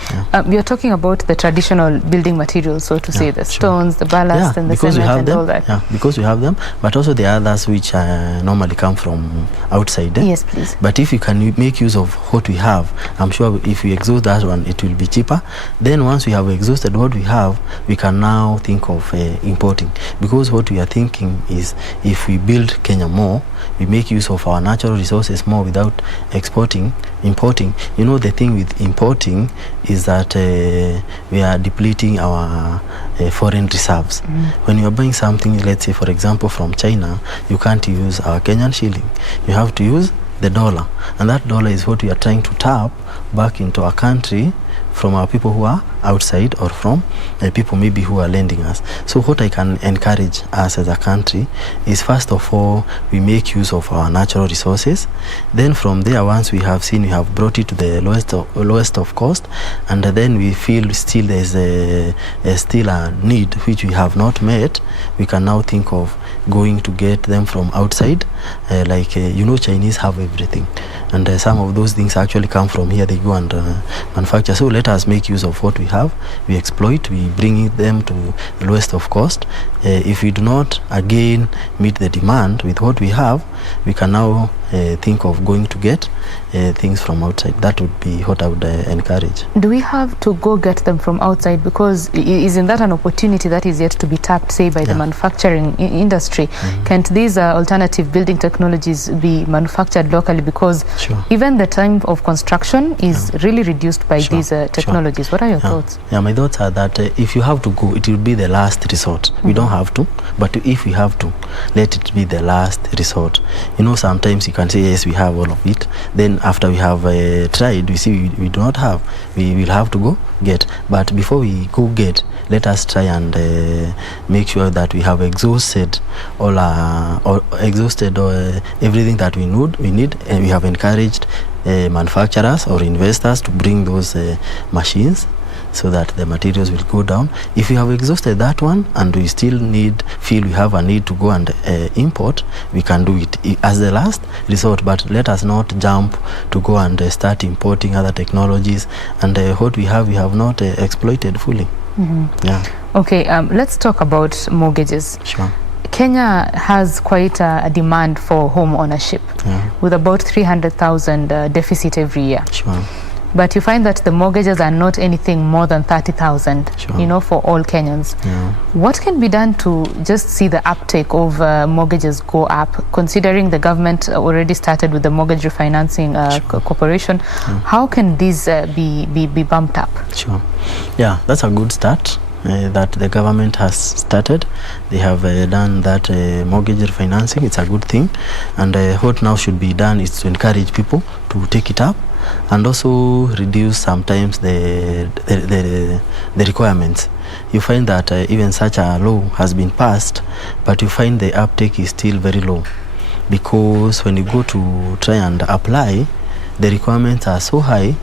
We are talking about the traditional building materials, so to say, the stones, the ballast, and the cement and all that. Yeah, because we have them, but also there are others which normally come from outside. Yes, please. But if you can make use of what we have, I'm sure if we exhaust that one, it will be cheaper. Then once we have exhausted what we have, we can now think of importing, because what we are thinking is, if we build Kenya more, we make use of our natural resources more without importing. You know, the thing with importing is that we are depleting our foreign reserves. When you are buying something, let's say for example from China, you can't use our Kenyan shilling, you have to use the dollar, and that dollar is what we are trying to tap back into our country from our people who are outside, or from people maybe who are lending us. So what I can encourage us as a country is, first of all, we make use of our natural resources. Then from there, once we have seen, we have brought it to the lowest of cost, and then we feel still there's still a need which we have not met, we can now think of going to get them from outside. Like you know, Chinese have everything, and some of those things actually come from here. They go and manufacture. So let us make use of what we have, we exploit, we bring them to the lowest of cost. If we do not again meet the demand with what we have, we can now think of going to get things from outside. That would be what I would encourage. Do we have to go get them from outside? Because isn't that an opportunity that is yet to be tapped, say, by the manufacturing industry? Can't these alternative building technologies be manufactured locally? Because even the time of construction is really reduced by these technologies. What are your thoughts? Yeah, my thoughts are that if you have to go, it will be the last resort. We don't have to, but if we have to, let it be the last resort. You know, sometimes you can say, yes, we have all of it. Then after we have tried, we see we do not have. We will have to go get. But before we go get, let us try and make sure that we have exhausted everything that we need, and we have encouraged manufacturers or investors to bring those machines, so that the materials will go down. If we have exhausted that one and we still feel we have a need to go and import, we can do it as the last resort. But let us not jump to go and start importing other technologies, and what we have not exploited fully. Yeah. Okay, let's talk about mortgages. Sure. Kenya has quite a demand for home ownership, with about 300,000 deficit every year. Sure. But you find that the mortgages are not anything more than 30,000, for all Kenyans. Yeah. What can be done to just see the uptake of mortgages go up, considering the government already started with the mortgage refinancing corporation? How can these be bumped up? Sure. Yeah, that's a good start. That the government has started. They have done that mortgage refinancing. It's a good thing, and what now should be done is to encourage people to take it up, and also reduce sometimes the requirements. You find that even such a law has been passed, but you find the uptake is still very low, because when you go to try and apply, the requirements are so high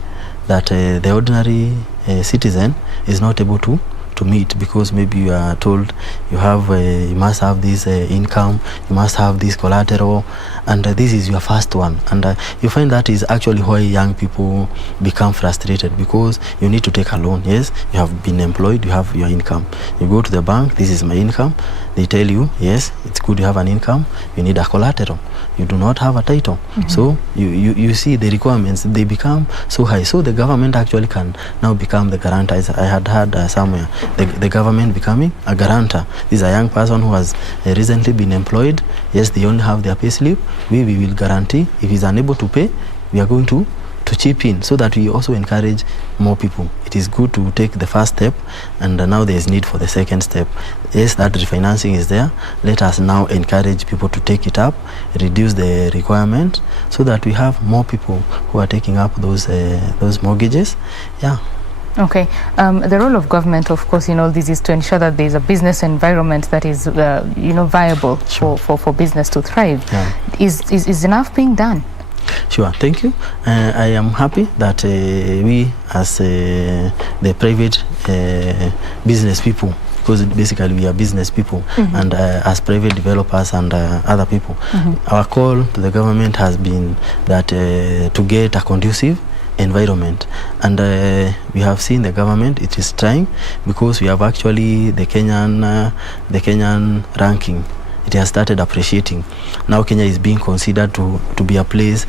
that the ordinary citizen is not able to meet, because maybe you are told you must have this income, you must have this collateral, and this is your first one, and you find that is actually why young people become frustrated, because you need to take a loan. Yes, you have been employed, you have your income, you go to the bank, this is my income, they tell you yes, it's good, you have an income, you need a collateral, you do not have a title. So you see the requirements, they become so high, so the government actually can now become the guarantor. I had heard somewhere the government becoming a guarantor. This is a young person who has recently been employed. Yes, they only have their pay slip. We will guarantee. If he's unable to pay, we are going to chip in, so that we also encourage more people. It is good to take the first step, and now there is need for the second step. Yes, that refinancing is there. Let us now encourage people to take it up, reduce the requirement, so that we have more people who are taking up those mortgages. Yeah. Okay. The role of government, of course, in all this is to ensure that there is a business environment that is, viable for business to thrive. Yeah. Is enough being done? Sure, thank you. I am happy that we, as the private business people, because basically we are business people, and as private developers and other people, our call to the government has been that to get a conducive environment, and we have seen the government, it is trying, because we have actually the Kenyan ranking. It has started appreciating. Now Kenya is being considered to be a place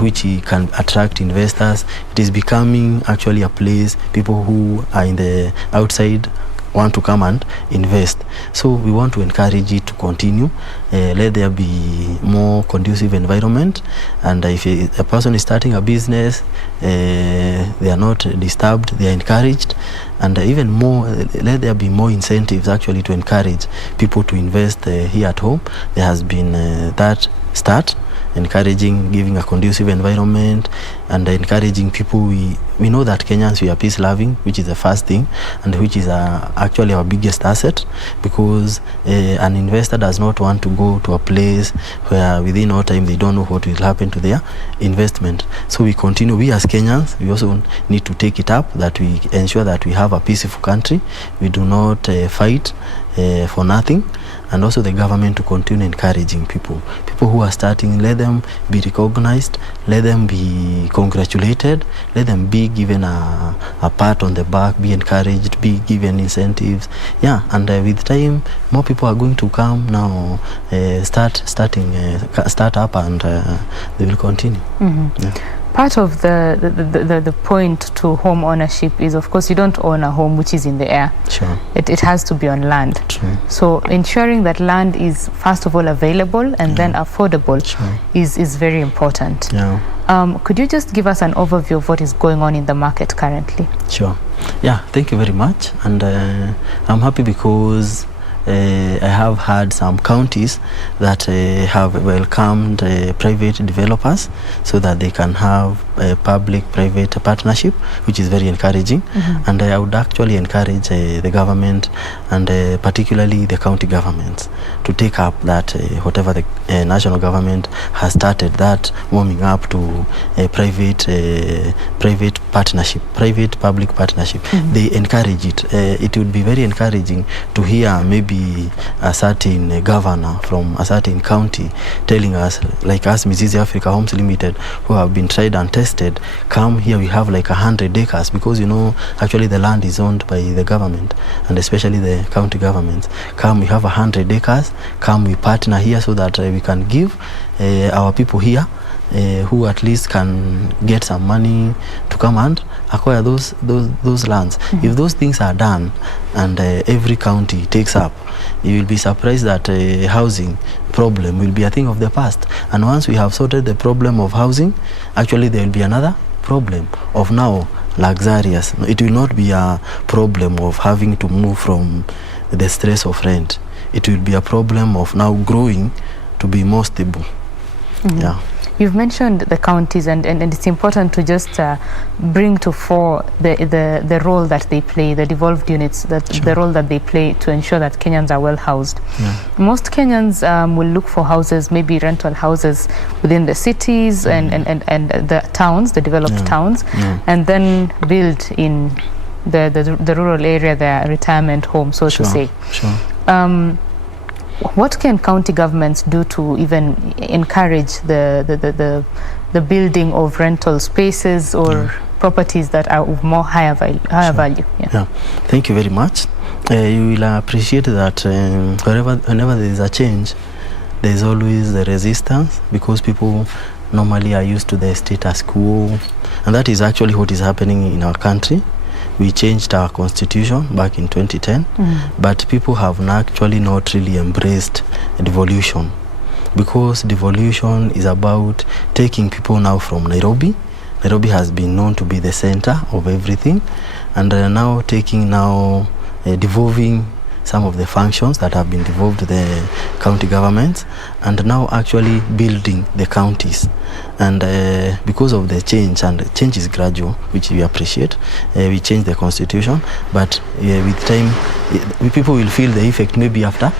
which can attract investors. It is becoming actually a place people who are in the outside want to come and invest. So we want to encourage it to continue. Let there be more conducive environment, and if a person is starting a business, they are not disturbed, they are encouraged, and even more, let there be more incentives actually to encourage people to invest here at home. There has been that start, encouraging, giving a conducive environment, and encouraging people. We know that Kenyans, we are peace loving, which is the first thing, and which is actually our biggest asset, because an investor does not want to go to a place where within no time they don't know what will happen to their investment. So we continue, we as Kenyans, we also need to take it up, that we ensure that we have a peaceful country, we do not fight for nothing, and also the government to continue encouraging people who are starting. Let them be recognized, let them be congratulated, let them be given a pat on the back, be encouraged, be given incentives. Yeah, and with time, more people are going to come now, start up, and they will continue. Yeah. Part of the point to home ownership is, of course, you don't own a home which is in the air. Sure. It has to be on land. True. So ensuring that land is first of all available and then affordable is very important. Yeah. Could you just give us an overview of what is going on in the market currently? Sure. Yeah, thank you very much. And I'm happy because I have had some counties that have welcomed private developers so that they can have a public-private partnership, which is very encouraging. And I would actually encourage the government, and particularly the county governments, to take up that whatever the national government has started, that warming up to a private partnership, private-public partnership. They encourage it. It would be very encouraging to hear maybe a certain governor from a certain county telling us, like us, Mizizi Africa Homes Limited, who have been tried and tested, interested, come here. We have like 100 acres because, you know, actually the land is owned by the government and especially the county governments. Come, we have 100 acres. Come, we partner here so that we can give our people here who at least can get some money to come and acquire those lands. If those things are done and every county takes up, you will be surprised that housing problem will be a thing of the past. And once we have sorted the problem of housing, actually there will be another problem of now luxurious. It will not be a problem of having to move from the stress of rent. It will be a problem of now growing to be more stable. Yeah. You've mentioned the counties, and it's important to just bring to fore the role that they play, the devolved units, the role that they play to ensure that Kenyans are well housed. Most Kenyans will look for houses, maybe rental houses within the cities and the towns, the developed towns, and then build in the rural area their retirement home, so to say. What can county governments do to even encourage the building of rental spaces or properties that are of more higher value? Thank you very much. You will appreciate that whenever there is a change, there is always the resistance because people normally are used to the status quo, and that is actually what is happening in our country. We changed our constitution back in 2010, but people have actually not really embraced devolution, because devolution is about taking people now from Nairobi. Nairobi has been known to be the center of everything, and now devolving some of the functions that have been devolved to the county governments, and now actually building the counties. And because of the change, and the change is gradual, which we appreciate, we change the constitution, but with time people will feel the effect maybe after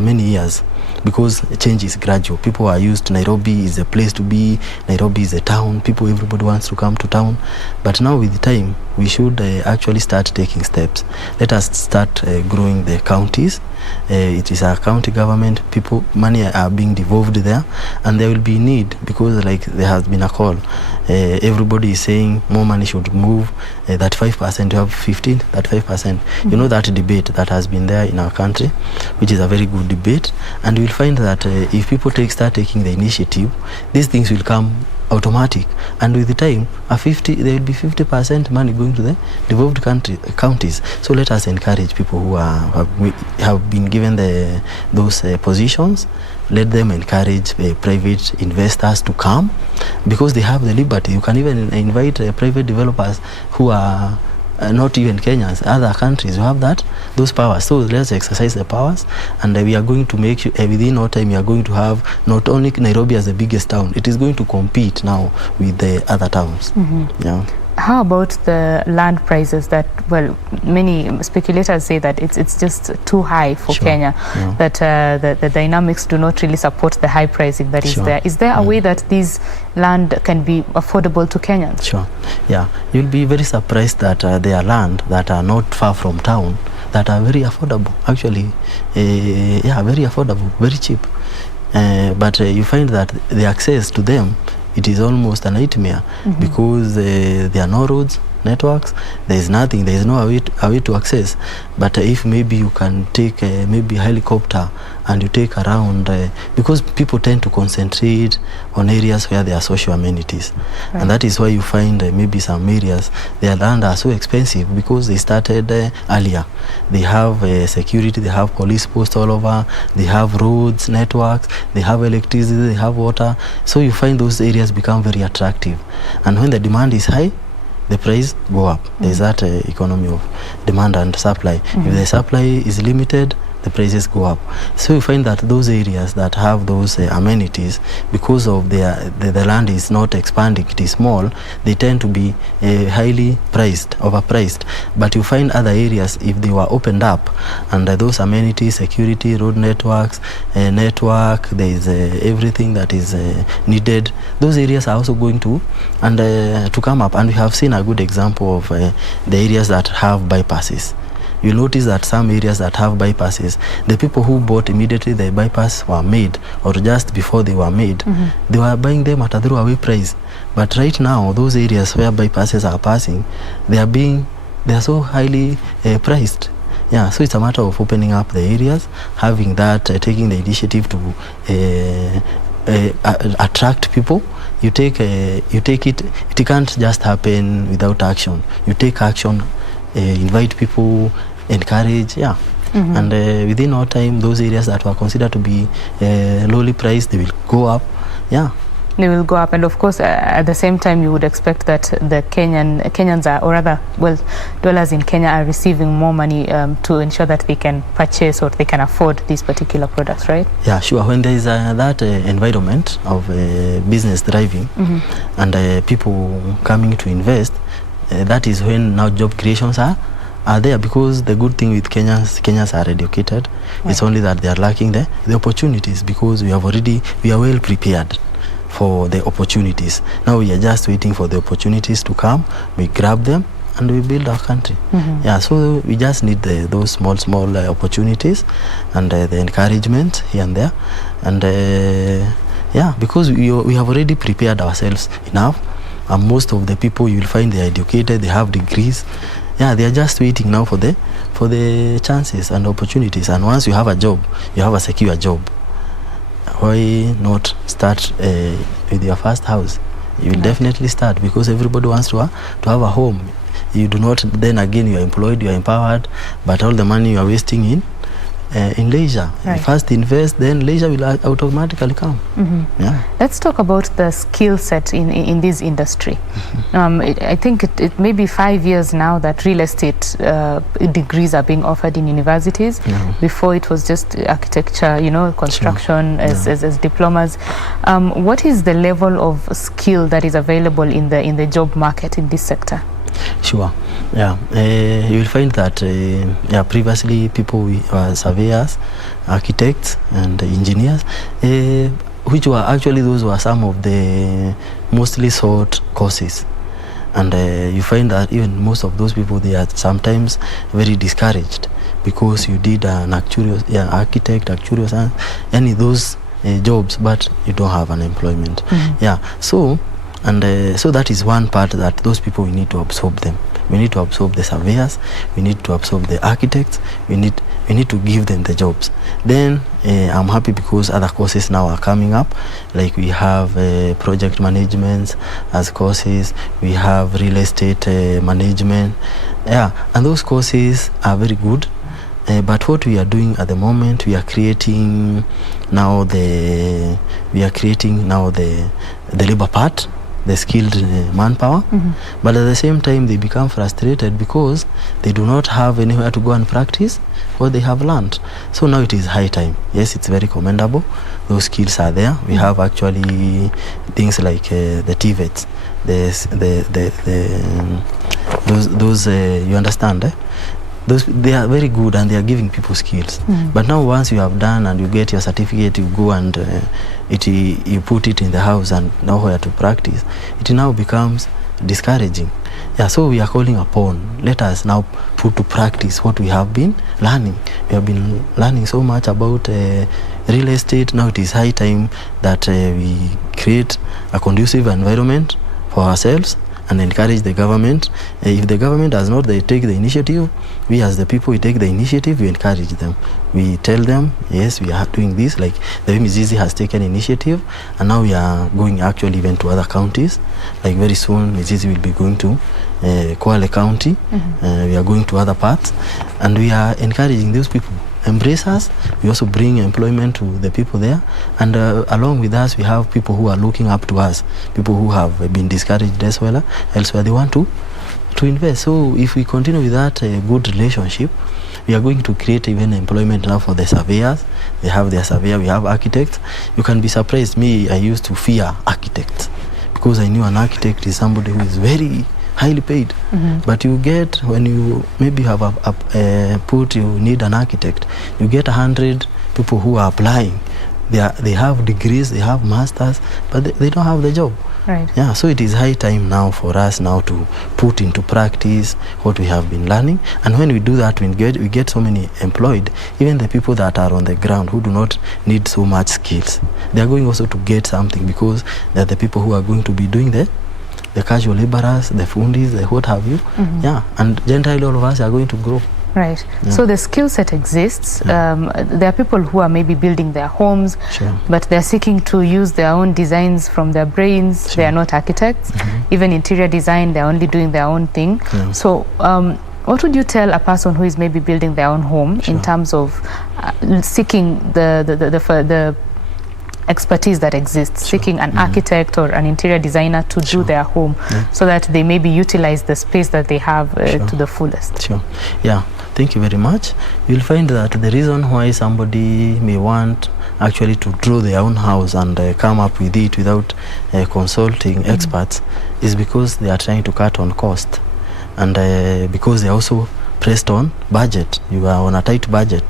many years, because change is gradual. People are used to Nairobi is a place to be, Nairobi is a town, everybody wants to come to town. But now with time, we should actually start taking steps. Let us start growing the counties. It is a county government, money are being devolved there, and there will be need, because like there has been a call. Everybody is saying more money should move, that 5%, you have 15, that 5%. You know that debate that has been there in our country, which is a very good debate, and we'll find that if people start taking the initiative, these things will come automatic, and with the time there will be 50% money going to the devolved counties. So let us encourage people who have been given those positions. Let them encourage private investors to come, because they have the liberty. You can even invite private developers who are not even Kenyans, other countries who have those powers. So let's exercise the powers, and we are going to make within no time we are going to have not only Nairobi as the biggest town, it is going to compete now with the other towns. How about the land prices that, well, many speculators say that it's just too high for Kenya, that the dynamics do not really support the high pricing that is there. Is there a way that these land can be affordable to Kenyans? You'll be very surprised that there are land that are not far from town that are very affordable, actually. Very affordable, very cheap. But you find that the access to them, it is almost a nightmare, because there are no roads, networks, there is nothing, there is no way to access. But if maybe you can take maybe a helicopter and you take around, because people tend to concentrate on areas where there are social amenities, and that is why you find maybe some areas their land are so expensive, because they started earlier. They have security, they have police posts all over, they have roads, networks, they have electricity, they have water. So you find those areas become very attractive, and when the demand is high, the price go up. There's that economy of demand and supply. If the supply is limited, the prices go up. So you find that those areas that have those amenities, because of the land is not expanding, it is small, they tend to be highly overpriced. But you find other areas, if they were opened up, and those amenities, security, road networks, there is everything that is needed, those areas are also going to come up. And we have seen a good example of the areas that have bypasses. you'll notice that some areas that have bypasses, the people who bought immediately the bypass were made, or just before they were made, they were buying them at a throwaway price. But right now, those areas where bypasses are passing, they are so highly priced. Yeah, so it's a matter of opening up the areas, having that, taking the initiative to attract people. You take it. It can't just happen without action. You take action, invite people, encourage. Yeah. And within no time, those areas that were considered to be lowly priced, they will go up. Yeah. They will go up, and of course, at the same time, you would expect that the Kenyans are, or rather, well, dwellers in Kenya are receiving more money to ensure that they can purchase or they can afford these particular products, right? Yeah, sure. When there is that environment of business thriving and people coming to invest, that is when now job creations are there, because the good thing with Kenyans are educated. Right. It's only that they are lacking the opportunities, because we are well prepared for the opportunities. Now we are just waiting for the opportunities to come. We grab them and we build our country. Yeah, so we just need those small opportunities and the encouragement here and there. And yeah, because we have already prepared ourselves enough. And most of the people, you will find they are educated, they have degrees. Yeah, they are just waiting now for the chances and opportunities. And once you have a job, you have a secure job. Why not start with your first house? You will definitely start, because everybody wants to have a home. You do not, then again, you are employed, you are empowered, but all the money you are wasting in leisure. Right. First invest, then leisure will automatically come. Yeah. Let's talk about the skill set in this industry. I think it may be 5 years now that real estate degrees are being offered in universities. Before it was just architecture, construction as diplomas. What is the level of skill that is available in the job market in this sector? Sure. Yeah. You will find that previously people were surveyors, architects, and engineers, which were actually, those were some of the mostly sought courses. And you find that even most of those people, they are sometimes very discouraged, because you did an architect, actuarial science, any of those jobs, but you don't have an employment. Yeah. So that is one part that those people, we need to absorb them. We need to absorb the surveyors. We need to absorb the architects. We need to give them the jobs. Then I'm happy because other courses now are coming up. Like we have project management as courses. We have real estate management. Yeah, and those courses are very good. But what we are doing at the moment, we are creating now the labor part, the skilled manpower. But at the same time, they become frustrated because they do not have anywhere to go and practice what they have learned. So now it is high time. Yes, it's very commendable. Those skills are there. We have actually things like the TVETs, those you understand, those, they are very good and they are giving people skills. But now once you have done and you get your certificate, you go and you put it in the house and nowhere to practice, it now becomes discouraging. Yeah, so we are calling upon, let us now put to practice what we have been learning. We have been learning so much about real estate. Now it is high time that we create a conducive environment for ourselves and encourage the government. If the government does not, they take the initiative. We as the people, we take the initiative, we encourage them. We tell them, yes, we are doing this. Like the Mizizi has taken initiative, and now we are going actually even to other counties. Like very soon, Mizizi will be going to Kwale County. We are going to other parts, and we are encouraging those people. Embrace us. We also bring employment to the people there, and along with us we have people who are looking up to us, people who have been discouraged as well elsewhere. They want to invest. So if we continue with that good relationship, we are going to create even employment now for the surveyors. They have their surveyor. We have architects. You can be surprised. Me, I used to fear architects because I knew an architect is somebody who is very highly paid. But you get, when you maybe have you need an architect, you get 100 people who are applying. They have degrees, they have masters, but they don't have the job. Right. Yeah, so it is high time now for us now to put into practice what we have been learning. And when we do that, we get so many employed, even the people that are on the ground who do not need so much skills. They are going also to get something because they are the people who are going to be doing the casual laborers, the fundis, the what have you. Yeah, and generally all of us are going to grow. Right. Yeah. So the skill set exists. There are people who are maybe building their homes, but they're seeking to use their own designs from their brains. They are not architects. Even interior design, they're only doing their own thing. So what would you tell a person who is maybe building their own home in terms of seeking the expertise that exists, seeking an architect or an interior designer to do their home so that they maybe utilize the space that they have to the fullest? Sure. Yeah. Thank you very much. You'll find that the reason why somebody may want actually to draw their own house and come up with it without consulting experts is because they are trying to cut on cost, and because they are also pressed on budget. You are on a tight budget,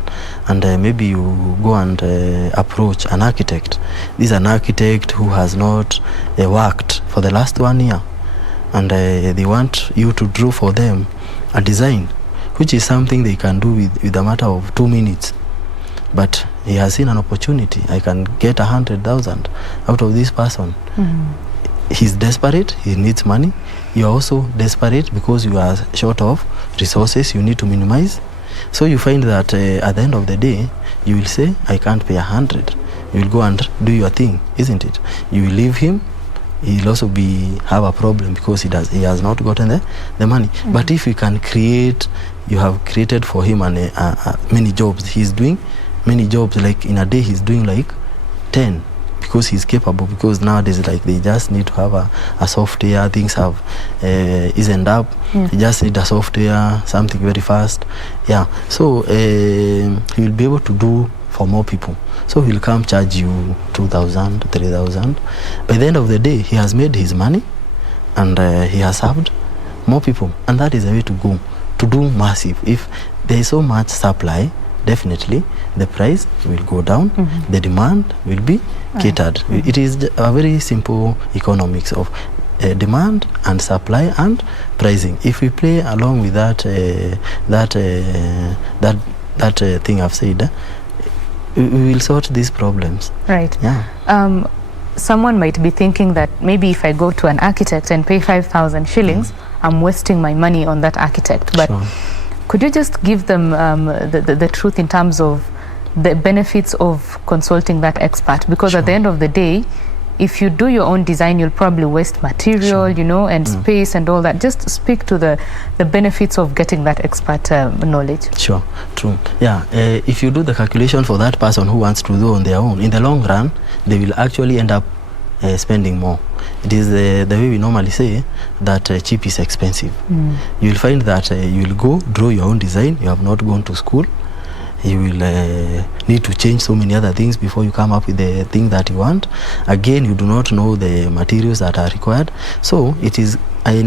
and maybe you go and approach an architect. This is an architect who has not worked for the last 1 year, and they want you to draw for them a design, which is something they can do with a matter of 2 minutes. But he has seen an opportunity. I can get 100,000 out of this person. He's desperate, he needs money. You are also desperate because you are short of resources, you need to minimize. So you find that at the end of the day, you will say, I can't pay 100. You will go and do your thing, isn't it? You will leave him. He'll also have a problem because he has not gotten the money. But if you can create, you have created for him many jobs. He's doing many jobs, like in a day he's doing like 10 because he's capable. Because nowadays, like, they just need to have a software. Things have eased up. You just need a software, something very fast. Yeah. So he will be able to do for more people. So he'll come charge you 2,000, 3,000. By the end of the day, he has made his money, and he has served more people. And that is the way to go, to do massive. If there is so much supply, definitely the price will go down. The demand will be catered. It is a very simple economics of demand and supply and pricing. If we play along with that thing I've said, we will sort these problems. Right. Yeah. Someone might be thinking that maybe if I go to an architect and pay 5,000 shillings, I'm wasting my money on that architect. But could you just give them the truth in terms of the benefits of consulting that expert? Because at the end of the day, if you do your own design, you'll probably waste material, you know, and space and all that. Just speak to the benefits of getting that expert knowledge. Sure, true. Yeah, if you do the calculation for that person who wants to do on their own, in the long run, they will actually end up spending more. It is the way we normally say that cheap is expensive. You will find that you will go draw your own design. You have not gone to school. You will need to change so many other things before you come up with the thing that you want. Again, you do not know the materials that are required. So it is, I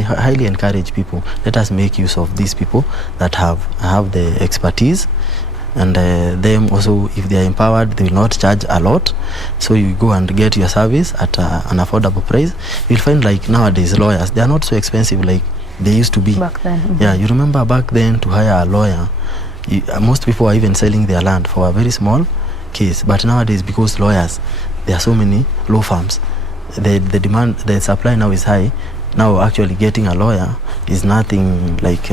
highly encourage people, let us make use of these people that have the expertise. And them also, if they are empowered, they will not charge a lot. So you go and get your service at an affordable price. You'll find, like, nowadays lawyers, they are not so expensive like they used to be. Back then. Yeah, you remember back then, to hire a lawyer, most people are even selling their land for a very small case. But nowadays, because lawyers, there are so many law firms, the supply now is high. Now actually getting a lawyer is nothing like,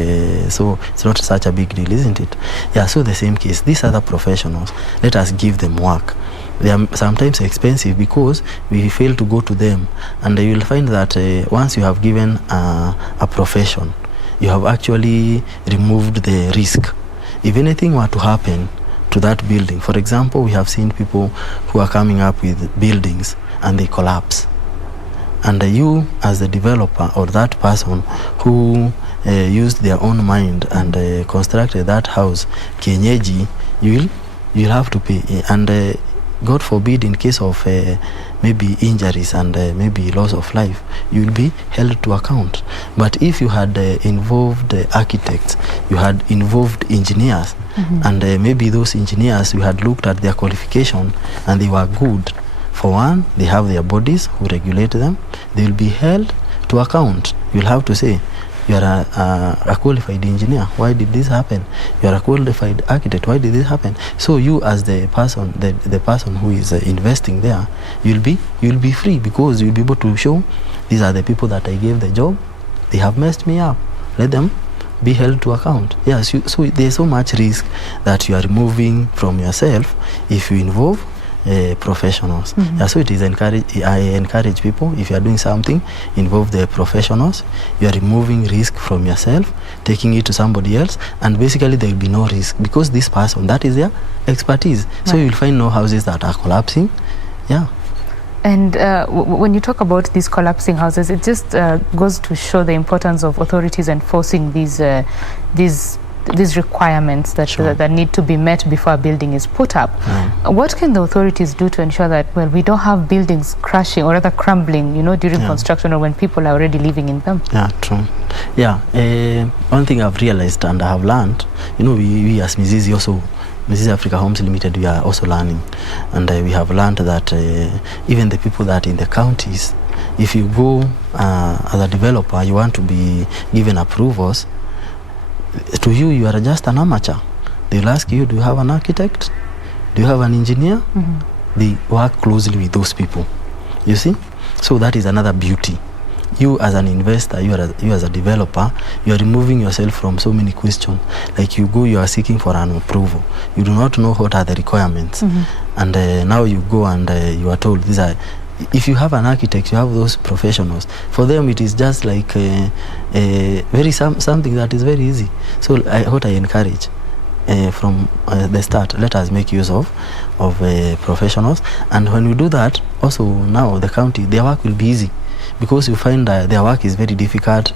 so it's not such a big deal, isn't it? Yeah, so the same case, these other professionals, let us give them work. They are sometimes expensive because we fail to go to them. And you will find that once you have given a profession, you have actually removed the risk. If anything were to happen to that building, for example, we have seen people who are coming up with buildings and they collapse. And you, as the developer or that person who used their own mind and constructed that house, kienyeji, you'll have to pay. And God forbid, in case of maybe injuries and maybe loss of life, you will be held to account. But if you had involved architects, you had involved engineers, and maybe those engineers, you had looked at their qualification and they were good For one, they have their bodies who regulate them. They will be held to account. You'll have to say, you are a qualified engineer. Why did this happen? You are a qualified architect. Why did this happen? So you, as the person, the person who is investing there, you'll be free, because you'll be able to show, these are the people that I gave the job. They have messed me up. Let them be held to account. Yes. So there's so much risk that you are removing from yourself if you involve professionals. Yeah, so it is I encourage people, if you are doing something, involve the professionals. You are removing risk from yourself, taking it to somebody else, and basically there will be no risk, because this person, that is their expertise. So you will find no houses that are collapsing. Yeah. And when you talk about these collapsing houses, it just goes to show the importance of authorities enforcing these requirements that need to be met before a building is put up. What can the authorities do to ensure that, well, we don't have buildings crashing or rather crumbling, during construction or when people are already living in them? Yeah, true. Yeah, one thing I've realized and I have learned, we as Mrs. Africa Homes Limited, we are also learning, and we have learned that even the people that in the counties, if you go as a developer, you want to be given approvals, to you are just an amateur. They'll ask you, do you have an architect? Do you have an engineer? They work closely with those people, you see. So that is another beauty. You as an investor, you as a developer, you are removing yourself from so many questions. Like you are seeking for an approval. You do not know what are the requirements. And now you go and you are told these are. If you have an architect, you have those professionals. For them, it is just like something that is very easy. So what I encourage from the start, let us make use of professionals. And when we do that, also now the county, their work will be easy, because you find that their work is very difficult.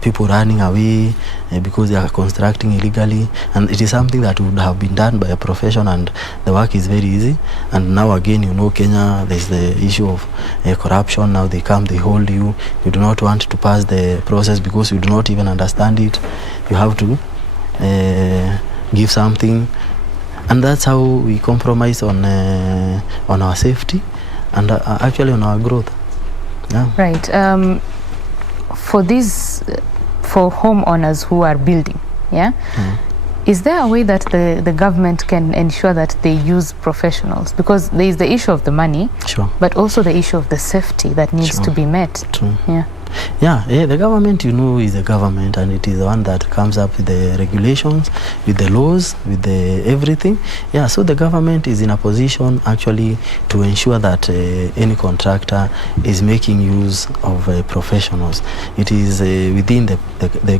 People running away because they are constructing illegally, and it is something that would have been done by a profession, and the work is very easy. And now again, Kenya, there's the issue of corruption. Now they come, they hold you. You do not want to pass the process because you do not even understand it. You have to give something, and that's how we compromise on our safety and actually on our growth. Yeah. Right. For homeowners who are building, is there a way that the government can ensure that they use professionals? Because there is the issue of the money, but also the issue of the safety that needs to be met. True. Yeah, the government, is the government, and it is the one that comes up with the regulations, with the laws, with the everything. Yeah, so the government is in a position actually to ensure that any contractor is making use of professionals. It is within the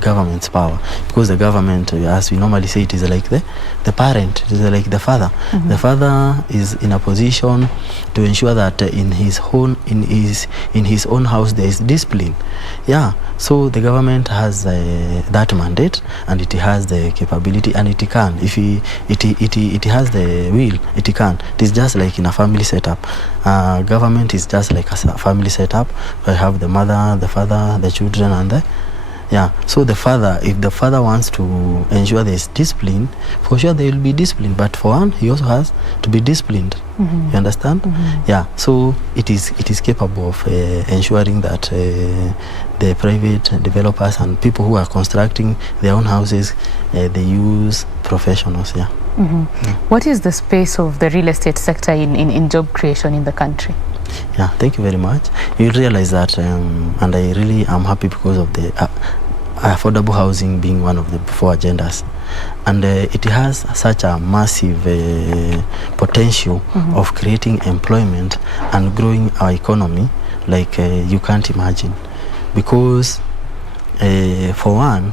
government's power, because the government, as we normally say, it is like the parent, it is like the father. The father is in a position to ensure that in his own house there is discipline. Yeah, so the government has that mandate, and it has the capability, and it can. If it has the will, it can. It is just like in a family setup. Government is just like a family setup. I have the mother, the father, the children, and so the father, if the father wants to ensure there is discipline, for sure there will be discipline. But for one, he also has to be disciplined. You understand? Yeah. So it is capable of ensuring that the private developers and people who are constructing their own houses, they use professionals. Yeah. What is the space of the real estate sector in job creation in the country? Yeah, thank you very much. You realize that, and I really am happy because of the affordable housing being one of the 4 agendas, and it has such a massive potential of creating employment and growing our economy like you can't imagine. Because for one,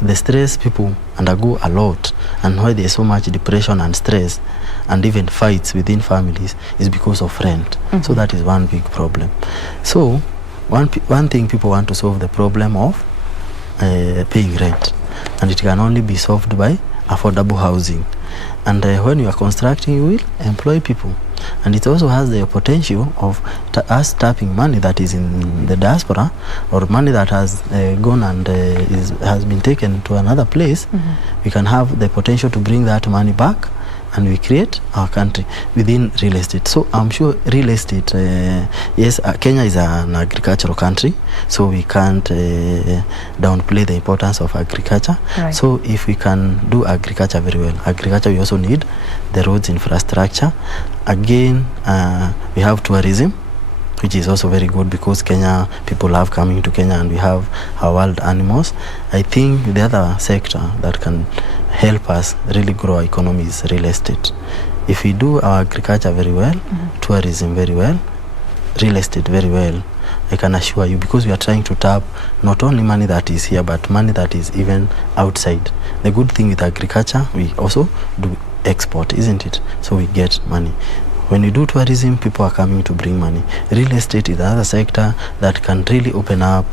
the stress people undergo a lot, and why there's so much depression and stress and even fights within families is because of rent. So that is one big problem. So one thing, people want to solve the problem of paying rent, and it can only be solved by affordable housing. And when you are constructing, you will employ people, and it also has the potential of us tapping money that is in the diaspora, or money that has gone and has been taken to another place. We can have the potential to bring that money back and we create our country within real estate. So I'm sure real estate, yes, Kenya is an agricultural country, so we can't downplay the importance of agriculture. Right. So if we can do agriculture very well, agriculture, we also need the roads infrastructure. Again, we have tourism, which is also very good because Kenya, people love coming to Kenya, and we have our wild animals. I think the other sector that can help us really grow our economy is real estate. If we do our agriculture very well, tourism very well, real estate very well, I can assure you, because we are trying to tap not only money that is here, but money that is even outside. The good thing with agriculture, we also do export, isn't it? So we get money. When we do tourism, people are coming to bring money. Real estate is another sector that can really open up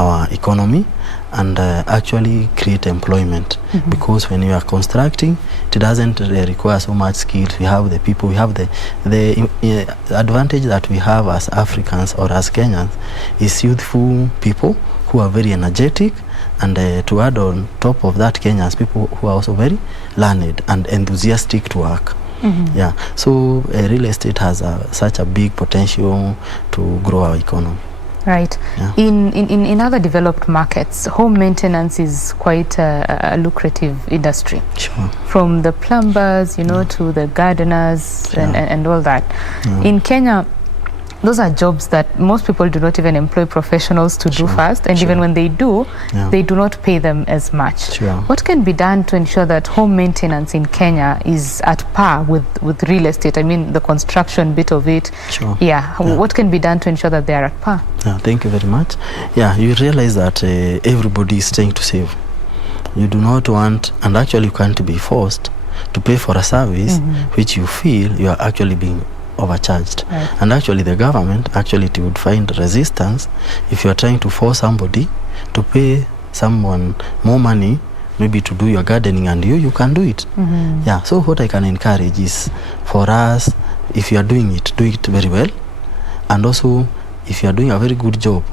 our economy and actually create employment. Because when you are constructing, it doesn't require so much skills. We have the people, we have the advantage that we have as Africans or as Kenyans is youthful people who are very energetic, and to add on top of that, Kenyans, people who are also very learned and enthusiastic to work. Yeah, so real estate has such a big potential to grow our economy. Right. Yeah. In other developed markets, home maintenance is quite a lucrative industry. Sure. From the plumbers, you know, to the gardeners and all that. In Kenya, those are jobs that most people do not even employ professionals to do first, and even when they do, they do not pay them as much. What can be done to ensure that home maintenance in Kenya is at par with real estate? I mean, the construction bit of it. What can be done to ensure that they are at par? Thank you very much. Yeah, you realize that everybody is trying to save. You do not want, and actually you can't be forced to pay for a service which you feel you are actually being overcharged. And actually the government it would find resistance if you are trying to force somebody to pay someone more money, maybe to do your gardening, and you can do it. Yeah, so what I can encourage is for us, if you are doing it, do it very well. And also if you are doing a very good job,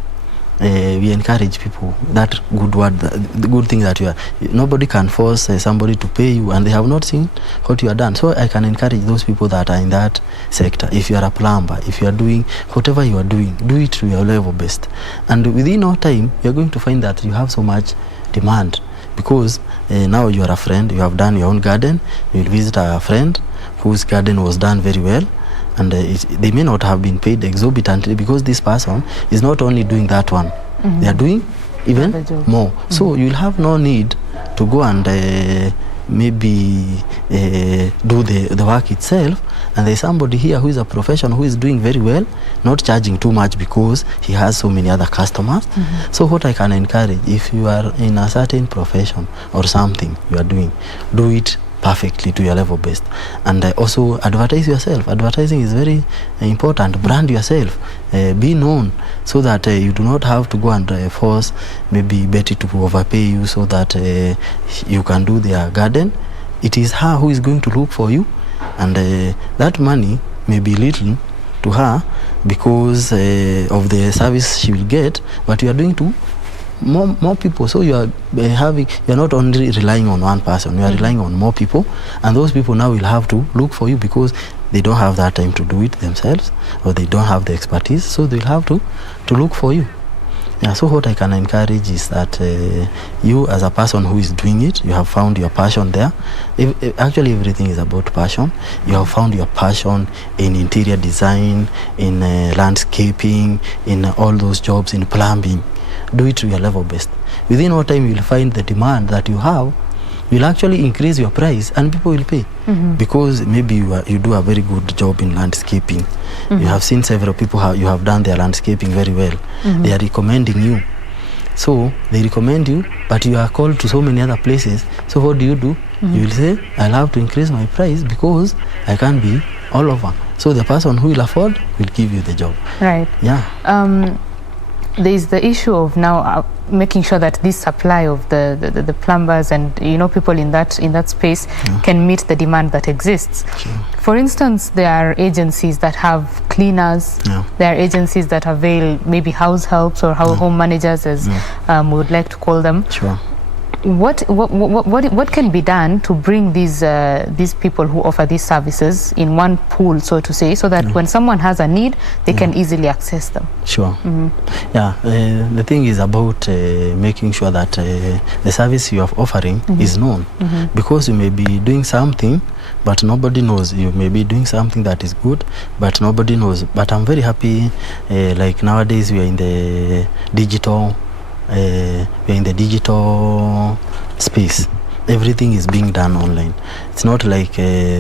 we encourage people that good word, the good thing that you are, nobody can force somebody to pay you and they have not seen what you have done. So I can encourage those people that are in that sector. If you are a plumber, if you are doing whatever you are doing, do it to your level best, and within no time you are going to find that you have so much demand, because now you are a friend, you have done your own garden, you will visit a friend whose garden was done very well, and they may not have been paid exorbitantly, because this person is not only doing that one, they are doing even more. So you'll have no need to go and maybe do the work itself, and there's somebody here who is a professional who is doing very well, not charging too much because he has so many other customers. So what I can encourage, if you are in a certain profession or something you are doing, do it perfectly to your level best, and also advertise yourself. Advertising is very important. Brand yourself, be known, so that you do not have to go and force maybe Betty to overpay you so that you can do their garden. It is her who is going to look for you, and that money may be little to her because of the service she will get, but you are doing to more people. So you are not only relying on one person, you are relying on more people, and those people now will have to look for you because they don't have that time to do it themselves, or they don't have the expertise, so they'll have to look for you. Yeah, so what I can encourage is that you, as a person who is doing it, you have found your passion there. Actually everything is about passion. You have found your passion in interior design, in landscaping, in all those jobs, in plumbing. Do it to your level best. Within no time you will find the demand that you have will actually increase your price, and people will pay because maybe you do a very good job in landscaping. You have seen several people how you have done their landscaping very well. They are recommending you, so they recommend you, but you are called to so many other places. So what do? You will say, I'll have to increase my price because I can't be all over. So the person who will afford will give you the job. Right. Yeah. There is the issue of now making sure that this supply of the plumbers and people in that space can meet the demand that exists. For instance, there are agencies that have cleaners. There are agencies that avail maybe house helps or home managers, as we would like to call them. what can be done to bring these people who offer these services in one pool, so to say, so that when someone has a need, they can easily access them? Sure. Yeah, the thing is about making sure that the service you are offering is known, because you may be doing something but nobody knows. You may be doing something that is good but nobody knows. But I'm very happy, like nowadays we are in the digital space. Everything is being done online. It's not like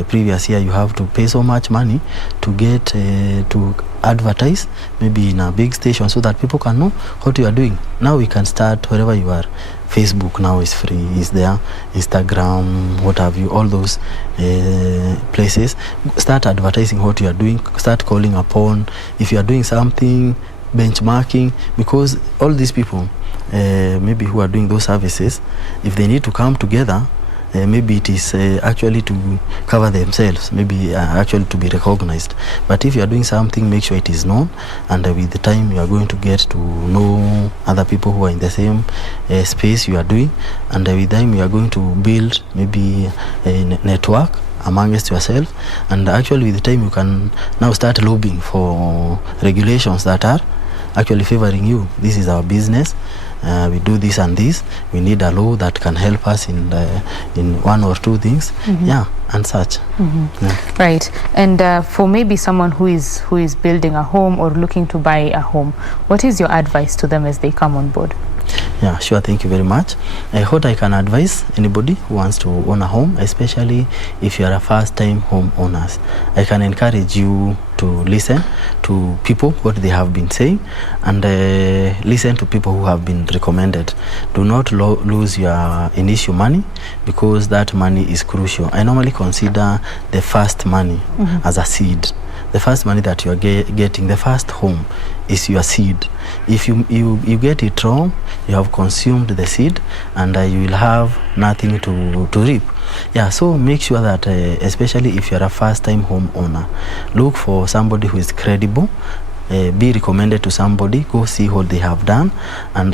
previous year you have to pay so much money to get to advertise maybe in a big station so that people can know what you are doing. Now we can start wherever you are. Facebook now is free, is there, Instagram, what have you, all those places. Start advertising what you are doing, start calling upon if you are doing something, benchmarking, because all these people maybe who are doing those services, if they need to come together, maybe it is actually to cover themselves, maybe actually to be recognized. But if you are doing something, make sure it is known, and with the time you are going to get to know other people who are in the same space you are doing, and with time you are going to build maybe a network amongst yourself, and actually with the time you can now start lobbying for regulations that are actually favoring you. This is our business, we do this and this, we need a law that can help us in one or two things, and such. Right. And for maybe someone who is building a home or looking to buy a home, what is your advice to them as they come on board? Yeah, sure. Thank you very much. What I can advise anybody who wants to own a home, especially if you are a first-time home owners, I can encourage you to listen to people, what they have been saying, and listen to people who have been recommended. Do not lose your initial money, because that money is crucial. I normally consider the first money as a seed. The first money that you are getting, the first home, is your seed. If you get it wrong, you have consumed the seed, and you will have nothing to reap. Yeah, so make sure that especially if you are a first-time home owner, look for somebody who is credible. Be recommended to somebody, go see what they have done. And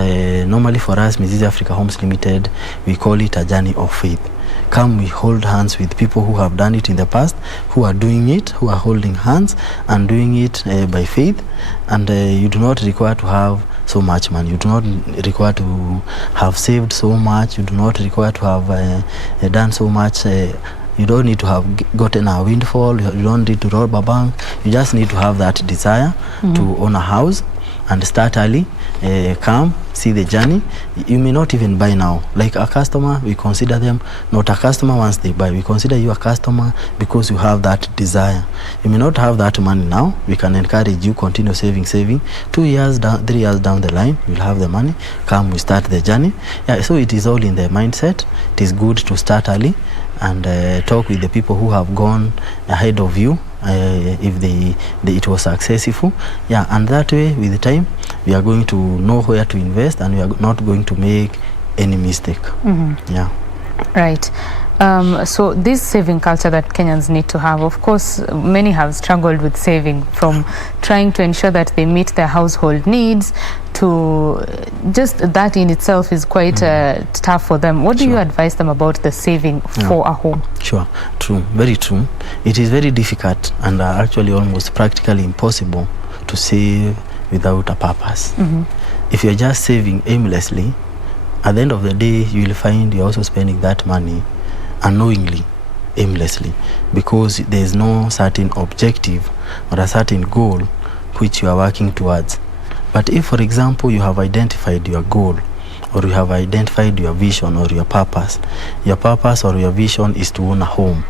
normally for us, Mrs. Africa Homes Limited, we call it a journey of faith. Come, we hold hands with people who have done it in the past, who are doing it, who are holding hands and doing it by faith. And you do not require to have so much money. You do not require to have saved so much. You do not require to have done so much. You don't need to have gotten a windfall. You don't need to rob a bank. You just need to have that desire to own a house and start early. Come, see the journey. You may not even buy now. Like a customer, we consider them not a customer once they buy. We consider you a customer because you have that desire. You may not have that money now. We can encourage you, continue saving. 2 years down, 3 years down the line, you'll have the money. Come, we start the journey. Yeah, so it is all in the mindset. It is good to start early and talk with the people who have gone ahead of you. If it was successful, yeah, and that way with the time we are going to know where to invest, and we are not going to make any mistake. Yeah, right. So this saving culture that Kenyans need to have, of course, many have struggled with saving, from trying to ensure that they meet their household needs to just that in itself is quite tough for them. What do you advise them about the saving for a home? Sure, true, very true. It is very difficult and actually almost practically impossible to save without a purpose. If you're just saving aimlessly, at the end of the day, you will find you're also spending that money unknowingly, aimlessly, because there is no certain objective or a certain goal which you are working towards. But if, for example, you have identified your goal, or you have identified your vision or your purpose or your vision is to own a home.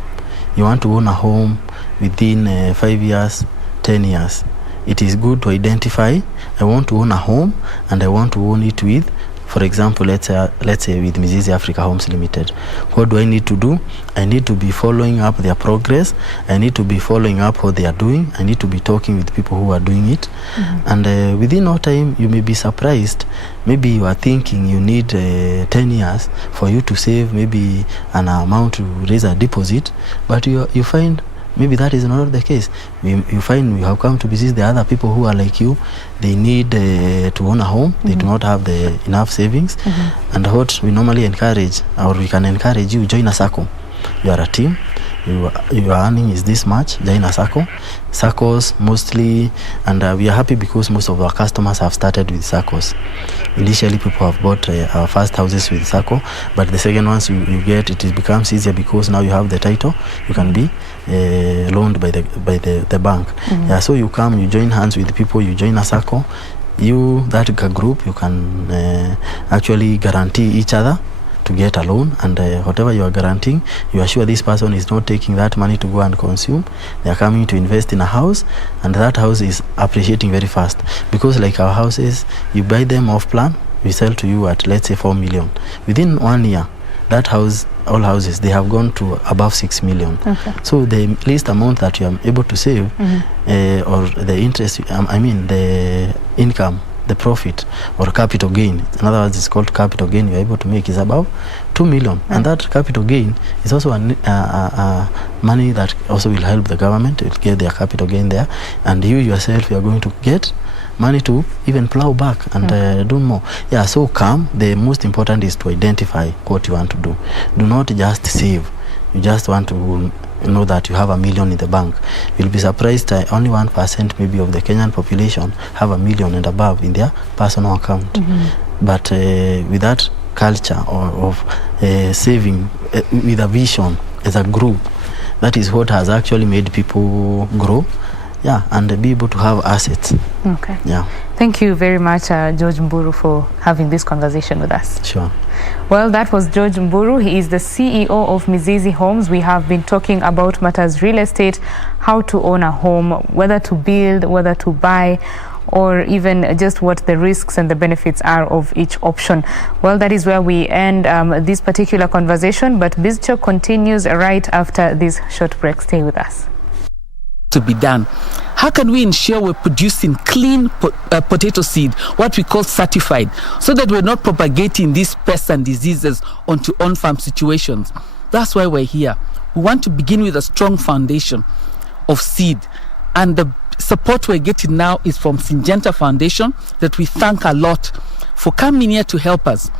You want to own a home within 5 years, 10 years. It is good to identify, I want to own a home and I want to own it with, for example, let's say with Mrs. Africa Homes Limited. What do I need to do? I need to be following up their progress. I need to be following up what they are doing. I need to be talking with people who are doing it. And within no time, you may be surprised. Maybe you are thinking you need 10 years for you to save maybe an amount to raise a deposit, but you find maybe that is not the case. You find you have come to visit the other people who are like you. They need to own a home. They do not have the enough savings. And what we normally encourage, or we can encourage you, join a SACCO. You are a team. Your earning is this much. Join a SACCO. SACCOs mostly, and we are happy because most of our customers have started with SACCOs. Initially, people have bought our first houses with SACCO, but the second ones you get, it becomes easier because now you have the title. You can be loaned by the bank. Yeah, so you come, you join hands with people, you join a SACCO. That group, you can actually guarantee each other to get a loan, and whatever you are guaranteeing, you are sure this person is not taking that money to go and consume. They are coming to invest in a house, and that house is appreciating very fast, because like our houses, you buy them off plan, we sell to you at, let's say, 4 million. Within 1 year, that house, all houses, they have gone to above 6 million. So the least amount that you are able to save, or the interest, the income, the profit or capital gain, in other words, it's called capital gain, you are able to make is above 2 million. And that capital gain is also money that also will help the government to get their capital gain there, and you yourself, you are going to get money to even plow back and do more. Yeah, so come, the most important is to identify what you want to do. Do not just save. You just want to know that you have $1 million in the bank. You'll be surprised only 1% maybe of the Kenyan population have $1 million and above in their personal account. But with that culture of saving with a vision as a group, that is what has actually made people grow, and be able to have assets. Okay. Yeah. Thank you very much, George Mburu, for having this conversation with us. Sure. Well, that was George Mburu. He is the CEO of Mizizi Homes. We have been talking about matters real estate, how to own a home, whether to build, whether to buy, or even just what the risks and the benefits are of each option. Well, that is where we end this particular conversation, but BizCheck continues right after this short break. Stay with us. To be done. How can we ensure we're producing clean potato seed, what we call certified, so that we're not propagating these pests and diseases onto on-farm situations? That's why we're here. We want to begin with a strong foundation of seed, and the support we're getting now is from Syngenta Foundation, that we thank a lot for coming here to help us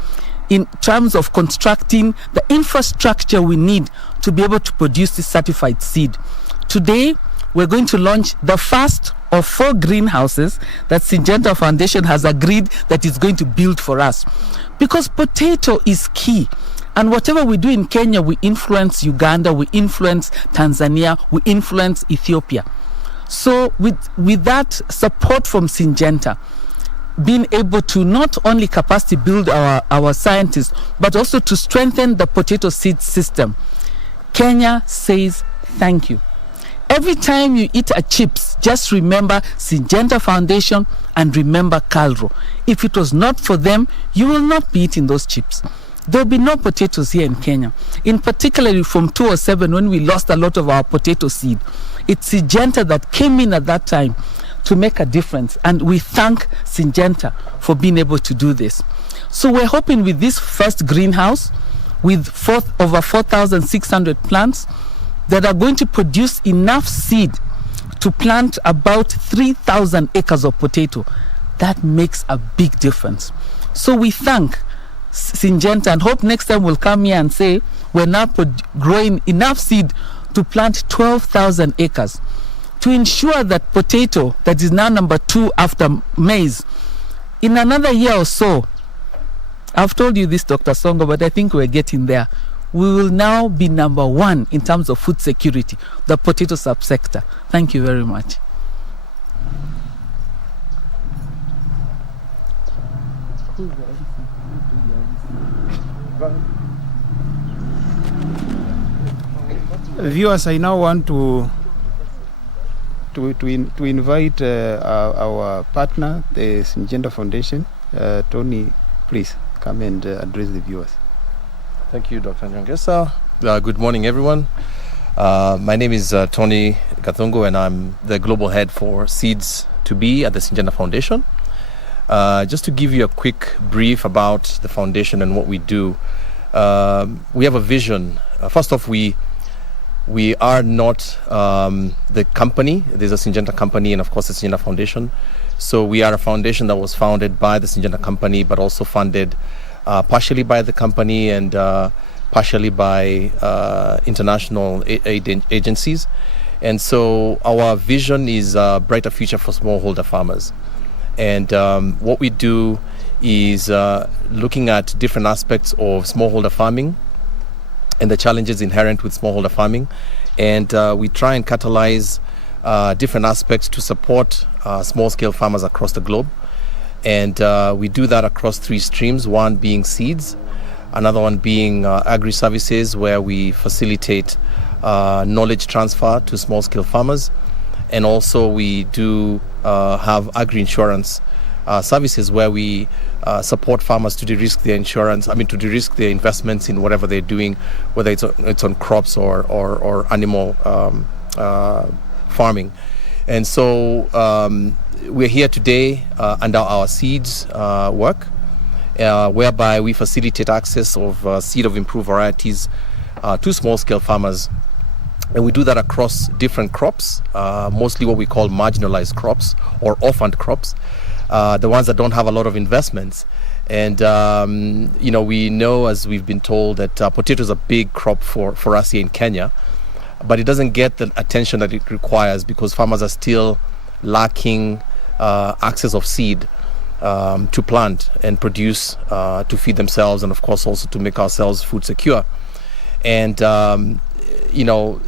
in terms of constructing the infrastructure we need to be able to produce this certified seed. Today, we're going to launch the first of 4 greenhouses that Syngenta Foundation has agreed that is going to build for us. Because potato is key. And whatever we do in Kenya, we influence Uganda, we influence Tanzania, we influence Ethiopia. So with that support from Syngenta, being able to not only capacity build our scientists, but also to strengthen the potato seed system, Kenya says thank you. Every time you eat a chips, just remember Syngenta Foundation and remember Calro. If it was not for them, you will not be eating those chips. There will be no potatoes here in Kenya. In particularly from 2007, when we lost a lot of our potato seed, it's Syngenta that came in at that time to make a difference. And we thank Syngenta for being able to do this. So we're hoping with this first greenhouse, with over 4,600 plants, that are going to produce enough seed to plant about 3,000 acres of potato. That makes a big difference. So we thank Syngenta and hope next time we'll come here and say we're now growing enough seed to plant 12,000 acres to ensure that potato, that is now number 2 after maize, in another year or so, I've told you this, Dr. Songo, but I think we're getting there. We will now be number 1 in terms of food security, the potato subsector. Thank you very much. Viewers, I now want to invite our partner, the Syngenta Foundation. Tony, please come and address the viewers. Thank you, Dr. Nyongesa. Good morning, everyone. My name is Tony Gathungu, and I'm the global head for Seeds to Be at the Syngenta Foundation. Just to give you a quick brief about the foundation and what we do, we have a vision. First off, we We are not the company. There's a Syngenta company and of course the Syngenta Foundation. So we are a foundation that was founded by the Syngenta company, but also funded partially by the company and partially by international aid agencies. And so our vision is a brighter future for smallholder farmers. And what we do is looking at different aspects of smallholder farming and the challenges inherent with smallholder farming. And we try and catalyze different aspects to support small-scale farmers across the globe. And we do that across 3 streams, one being seeds, another one being agri-services, where we facilitate knowledge transfer to small-scale farmers. And also we do have agri-insurance services where we support farmers to de-risk their insurance, to de-risk their investments in whatever they're doing, whether it's on crops or animal farming. And so we're here today under our seeds work, whereby we facilitate access of seed of improved varieties to small-scale farmers. And we do that across different crops, mostly what we call marginalized crops or orphaned crops, the ones that don't have a lot of investments. And, we know, as we've been told, that potatoes are a big crop for us here in Kenya, but it doesn't get the attention that it requires because farmers are still lacking access of seed to plant and produce to feed themselves and, of course, also to make ourselves food secure. And,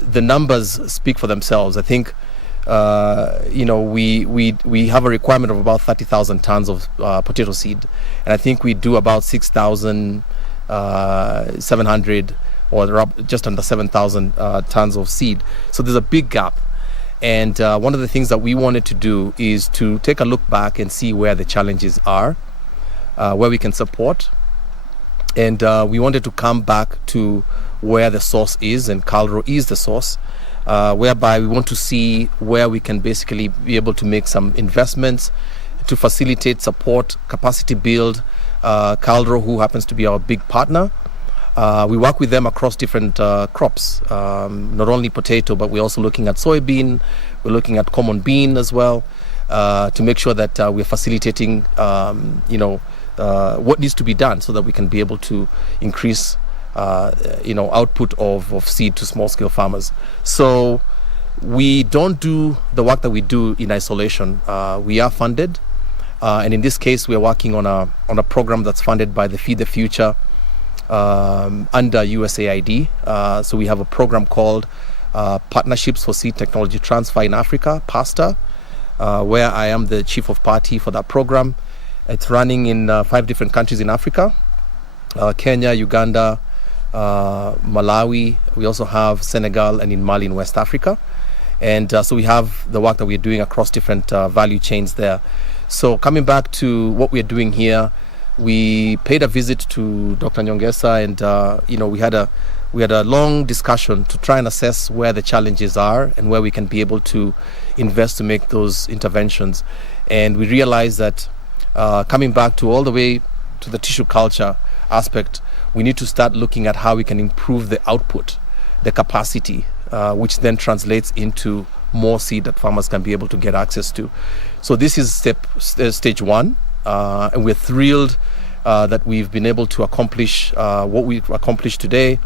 the numbers speak for themselves. I think, we have a requirement of about 30,000 tons of potato seed. And I think we do about 6,700 or just under 7,000 tons of seed. So there's a big gap. And one of the things that we wanted to do is to take a look back and see where the challenges are, where we can support. And we wanted to come back to where the source is, and KALRO is the source, whereby we want to see where we can basically be able to make some investments to facilitate, support, capacity build. KALRO, who happens to be our big partner, we work with them across different crops, not only potato, but we're also looking at soybean, we're looking at common bean as well, to make sure that we're facilitating, what needs to be done so that we can be able to increase output of seed to small-scale farmers. So we don't do the work that we do in isolation. We are funded, and in this case, we are working on a program that's funded by the Feed the Future under USAID. So we have a program called Partnerships for Seed Technology Transfer in Africa, PASTA, where I am the chief of party for that program. It's running in 5 different countries in Africa: Kenya, Uganda, Malawi. We also have Senegal, and in Mali in West Africa. And so we have the work that we're doing across different value chains there. So coming back to what we're doing here, we paid a visit to Dr. Nyongesa, and we had a long discussion to try and assess where the challenges are and where we can be able to invest to make those interventions. And we realized that coming back to all the way to the tissue culture aspect, we need to start looking at how we can improve the output, the capacity, which then translates into more seed that farmers can be able to get access to. So this is stage 1, and we're thrilled that we've been able to accomplish what we've accomplished today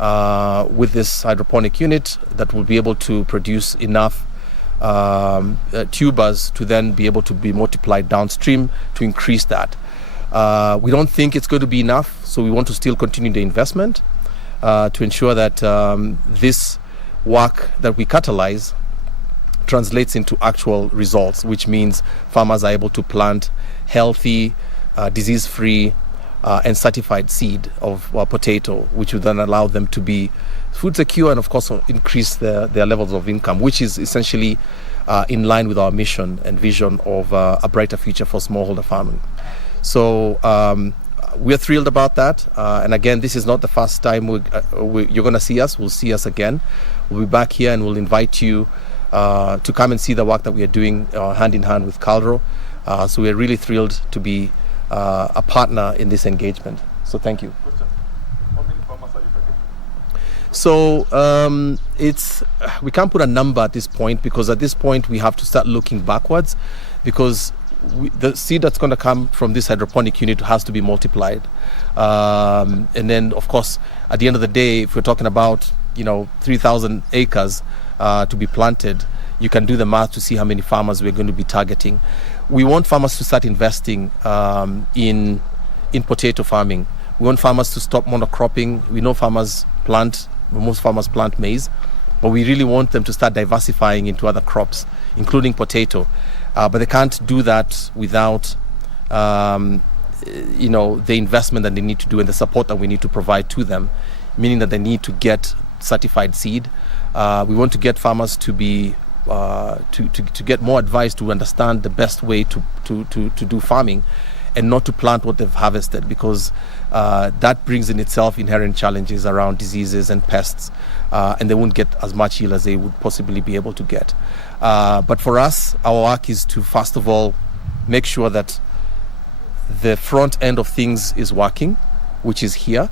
with this hydroponic unit that will be able to produce enough tubers to then be able to be multiplied downstream to increase that. We don't think it's going to be enough, so we want to still continue the investment to ensure that this work that we catalyze translates into actual results, which means farmers are able to plant healthy, disease-free, and certified seed of potato, which will then allow them to be food secure and, of course, increase their levels of income, which is essentially in line with our mission and vision of a brighter future for smallholder farming. So we're thrilled about that. And again, this is not the first time you're going to see us. We'll see us again. We'll be back here and we'll invite you to come and see the work that we are doing hand in hand with KALRO. So we're really thrilled to be a partner in this engagement. So thank you. So we can't put a number at this point, because at this point we have to start looking backwards, because the seed that's going to come from this hydroponic unit has to be multiplied. And then, of course, at the end of the day, if we're talking about 3,000 acres to be planted, you can do the math to see how many farmers we're going to be targeting. We want farmers to start investing in potato farming. We want farmers to stop monocropping. We know most farmers plant maize, but we really want them to start diversifying into other crops, including potato. But they can't do that without the investment that they need to do and the support that we need to provide to them, meaning that they need to get certified seed. We want to get farmers to be to get more advice, to understand the best way to do farming, and not to plant what they've harvested, because that brings in itself inherent challenges around diseases and pests, and they won't get as much yield as they would possibly be able to get. But for us, our work is to, first of all, make sure that the front end of things is working, which is here.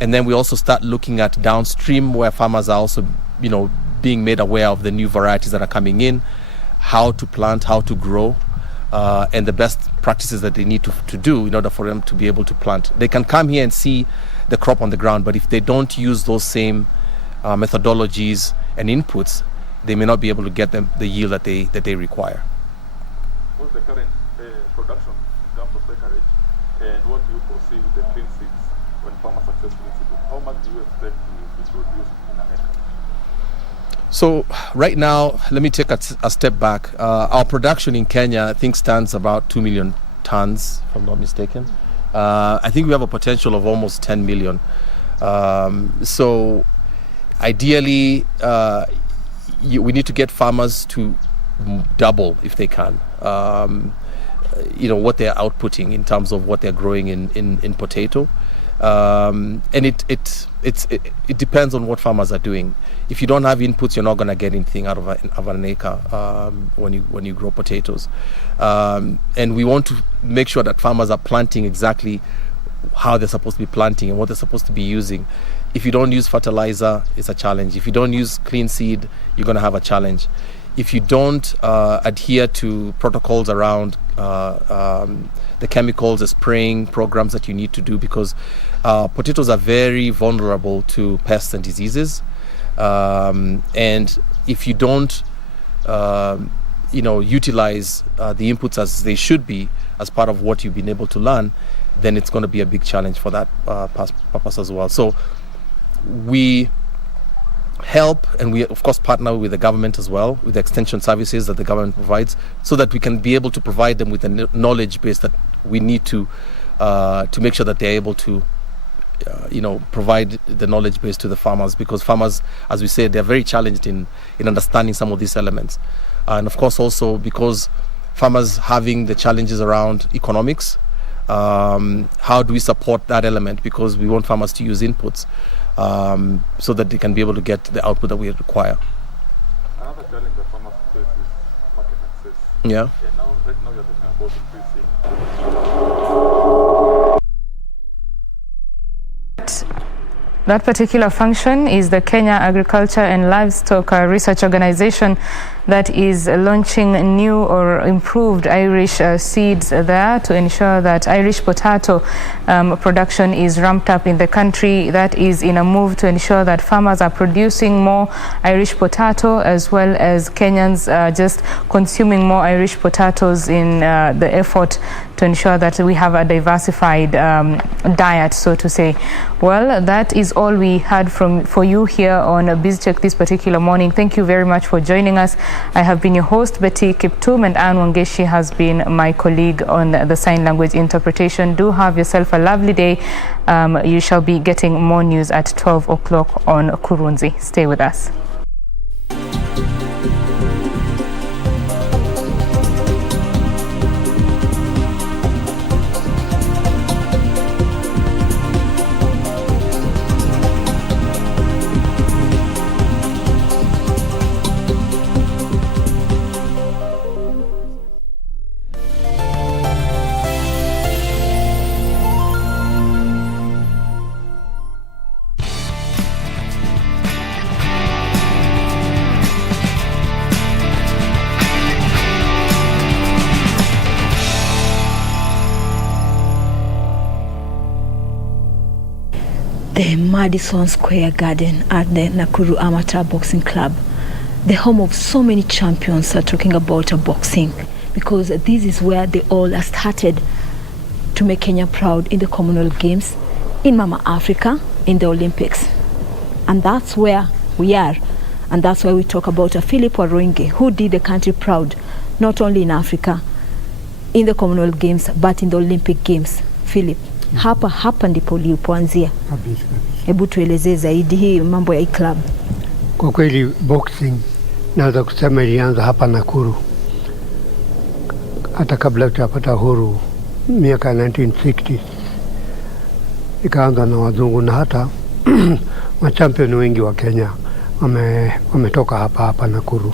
And then we also start looking at downstream, where farmers are also, being made aware of the new varieties that are coming in, how to plant, how to grow, and the best practices that they need to do in order for them to be able to plant. They can come here and see the crop on the ground, but if they don't use those same methodologies and inputs, they may not be able to get the yield that they require. What's the current production in terms of acreage, and what do you foresee with the clean seeds when farmers successfully seed? How much do you expect to produce in an acre? So right now, let me take a step back. Our production in Kenya, I think, stands about 2 million tons, if I'm not mistaken. I think we have a potential of almost 10 million. So ideally, we need to get farmers to double, if they can, what they're outputting in terms of what they're growing in potato. And it depends on what farmers are doing. If you don't have inputs, you're not going to get anything out of an acre when you grow potatoes. And we want to make sure that farmers are planting exactly how they're supposed to be planting and what they're supposed to be using. If you don't use fertilizer, it's a challenge. If you don't use clean seed, you're going to have a challenge. If you don't adhere to protocols around the chemicals, the spraying programs that you need to do, because potatoes are very vulnerable to pests and diseases. And if you don't, utilize the inputs as they should be as part of what you've been able to learn, then it's going to be a big challenge for that purpose as well. So we help, and we of course partner with the government as well, with the extension services that the government provides, so that we can be able to provide them with the knowledge base that we need to make sure that they're able to provide the knowledge base to the farmers, because farmers, as we said, they're very challenged in understanding some of these elements. And of course also because farmers having the challenges around economics, how do we support that element, because we want farmers to use inputs so that they can be able to get the output that we require. Another challenge that farmers face is market access. Yeah. And right now you're talking about increasing. That particular function is the Kenya Agriculture and Livestock Research Organization that is launching new or improved Irish seeds there to ensure that Irish potato production is ramped up in the country. That is in a move to ensure that farmers are producing more Irish potato, as well as Kenyans just consuming more Irish potatoes in the effort to ensure that we have a diversified diet, so to say. Well, that is all we had for you here on BizCheck this particular morning. Thank you very much for joining us. I have been your host, Betty Kiptum, and Anne Wangeshi has been my colleague on the sign language interpretation. Do have yourself a lovely day. You shall be getting more news at 12 o'clock on Kurunzi. Stay with us. the Madison Square Garden at the Nakuru Amateur Boxing Club, the home of so many champions are talking about boxing, because this is where they all started to make Kenya proud in the Commonwealth Games, in Mama Africa, in the Olympics. And that's where we are. And that's why we talk about Philip Waroinge, who did the country proud, not only in Africa, in the Commonwealth Games, but in the Olympic Games. Philip, hapa ndipo ulipoanzia. Kabisa. Hebu tuelezee zaidi hii mambo ya hii club. Kwa kweli boxing naweza kusema ilianza hapa Nakuru. Hata kabla tutapata uhuru miaka 1960s. Ikaanza na wazungu na hata machampion wengi wa Kenya wametoka hapa Nakuru.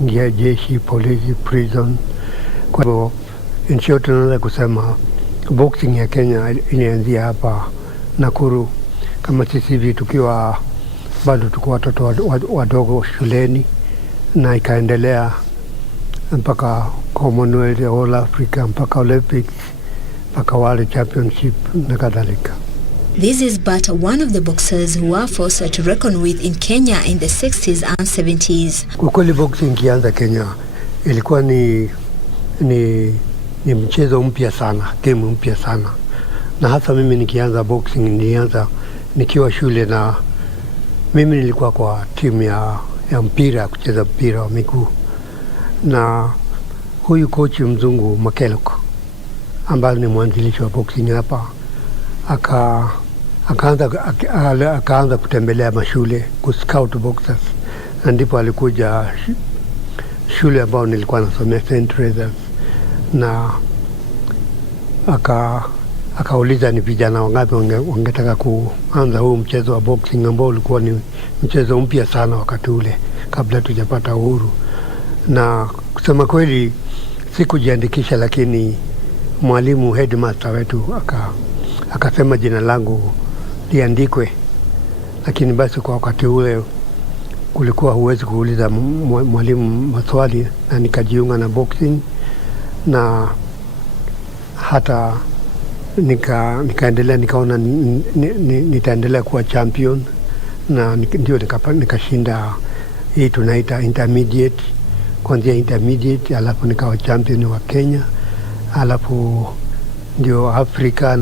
Ingia jeshi, polisi, prison. Kwa hivyo in short tunaweza kusema boxing ya Kenya ilianzia hapa Nakuru. Kama sisi hivi tukiwa bado tuko watoto wadogo shuleni, na ikaendelea mpaka Commonwealth, All Africa, mpaka Olympics, mpaka World Championship na kadhalika. This is but one of the boxers who were forced to reckon with in Kenya in the 60s and 70s. Kwa kweli boxing kianza Kenya ilikuwa ni mchezo mpya sana, game mpya sana. Na hata mimi nikianza boxing nilianza nikiwa shule, na mimi nilikuwa kwa timu ya mpira, kucheza mpira wa miguu. Na huyu coach mzungu Makelok, ambaye ni mwanzilishi wa boxing hapa, akaanza kutembelea mashule kuscout boxers, na ndipo alikuja shule ambao nilikuwa nasomea St. Teresa's, na akauliza ni vijana wangapi wangetaka kuanza huu mchezo wa boxing ambao ulikuwa ni mchezo mpya sana wakati ule kabla tujapata uhuru. Na kusema kweli sikujiandikisha, lakini mwalimu headmaster wetu akasema jina langu liandikwe. Lakini basi kwa wakati ule kulikuwa huwezi kuuliza mwalimu maswali, na nikajiunga na boxing, na hata nikaendelea, nikaona nitaendelea kuwa champion, na ndio nikashinda hii tunaita intermediate. Kuanzia intermediate alafu nikawa champion wa Kenya, alafu ndio Afrika.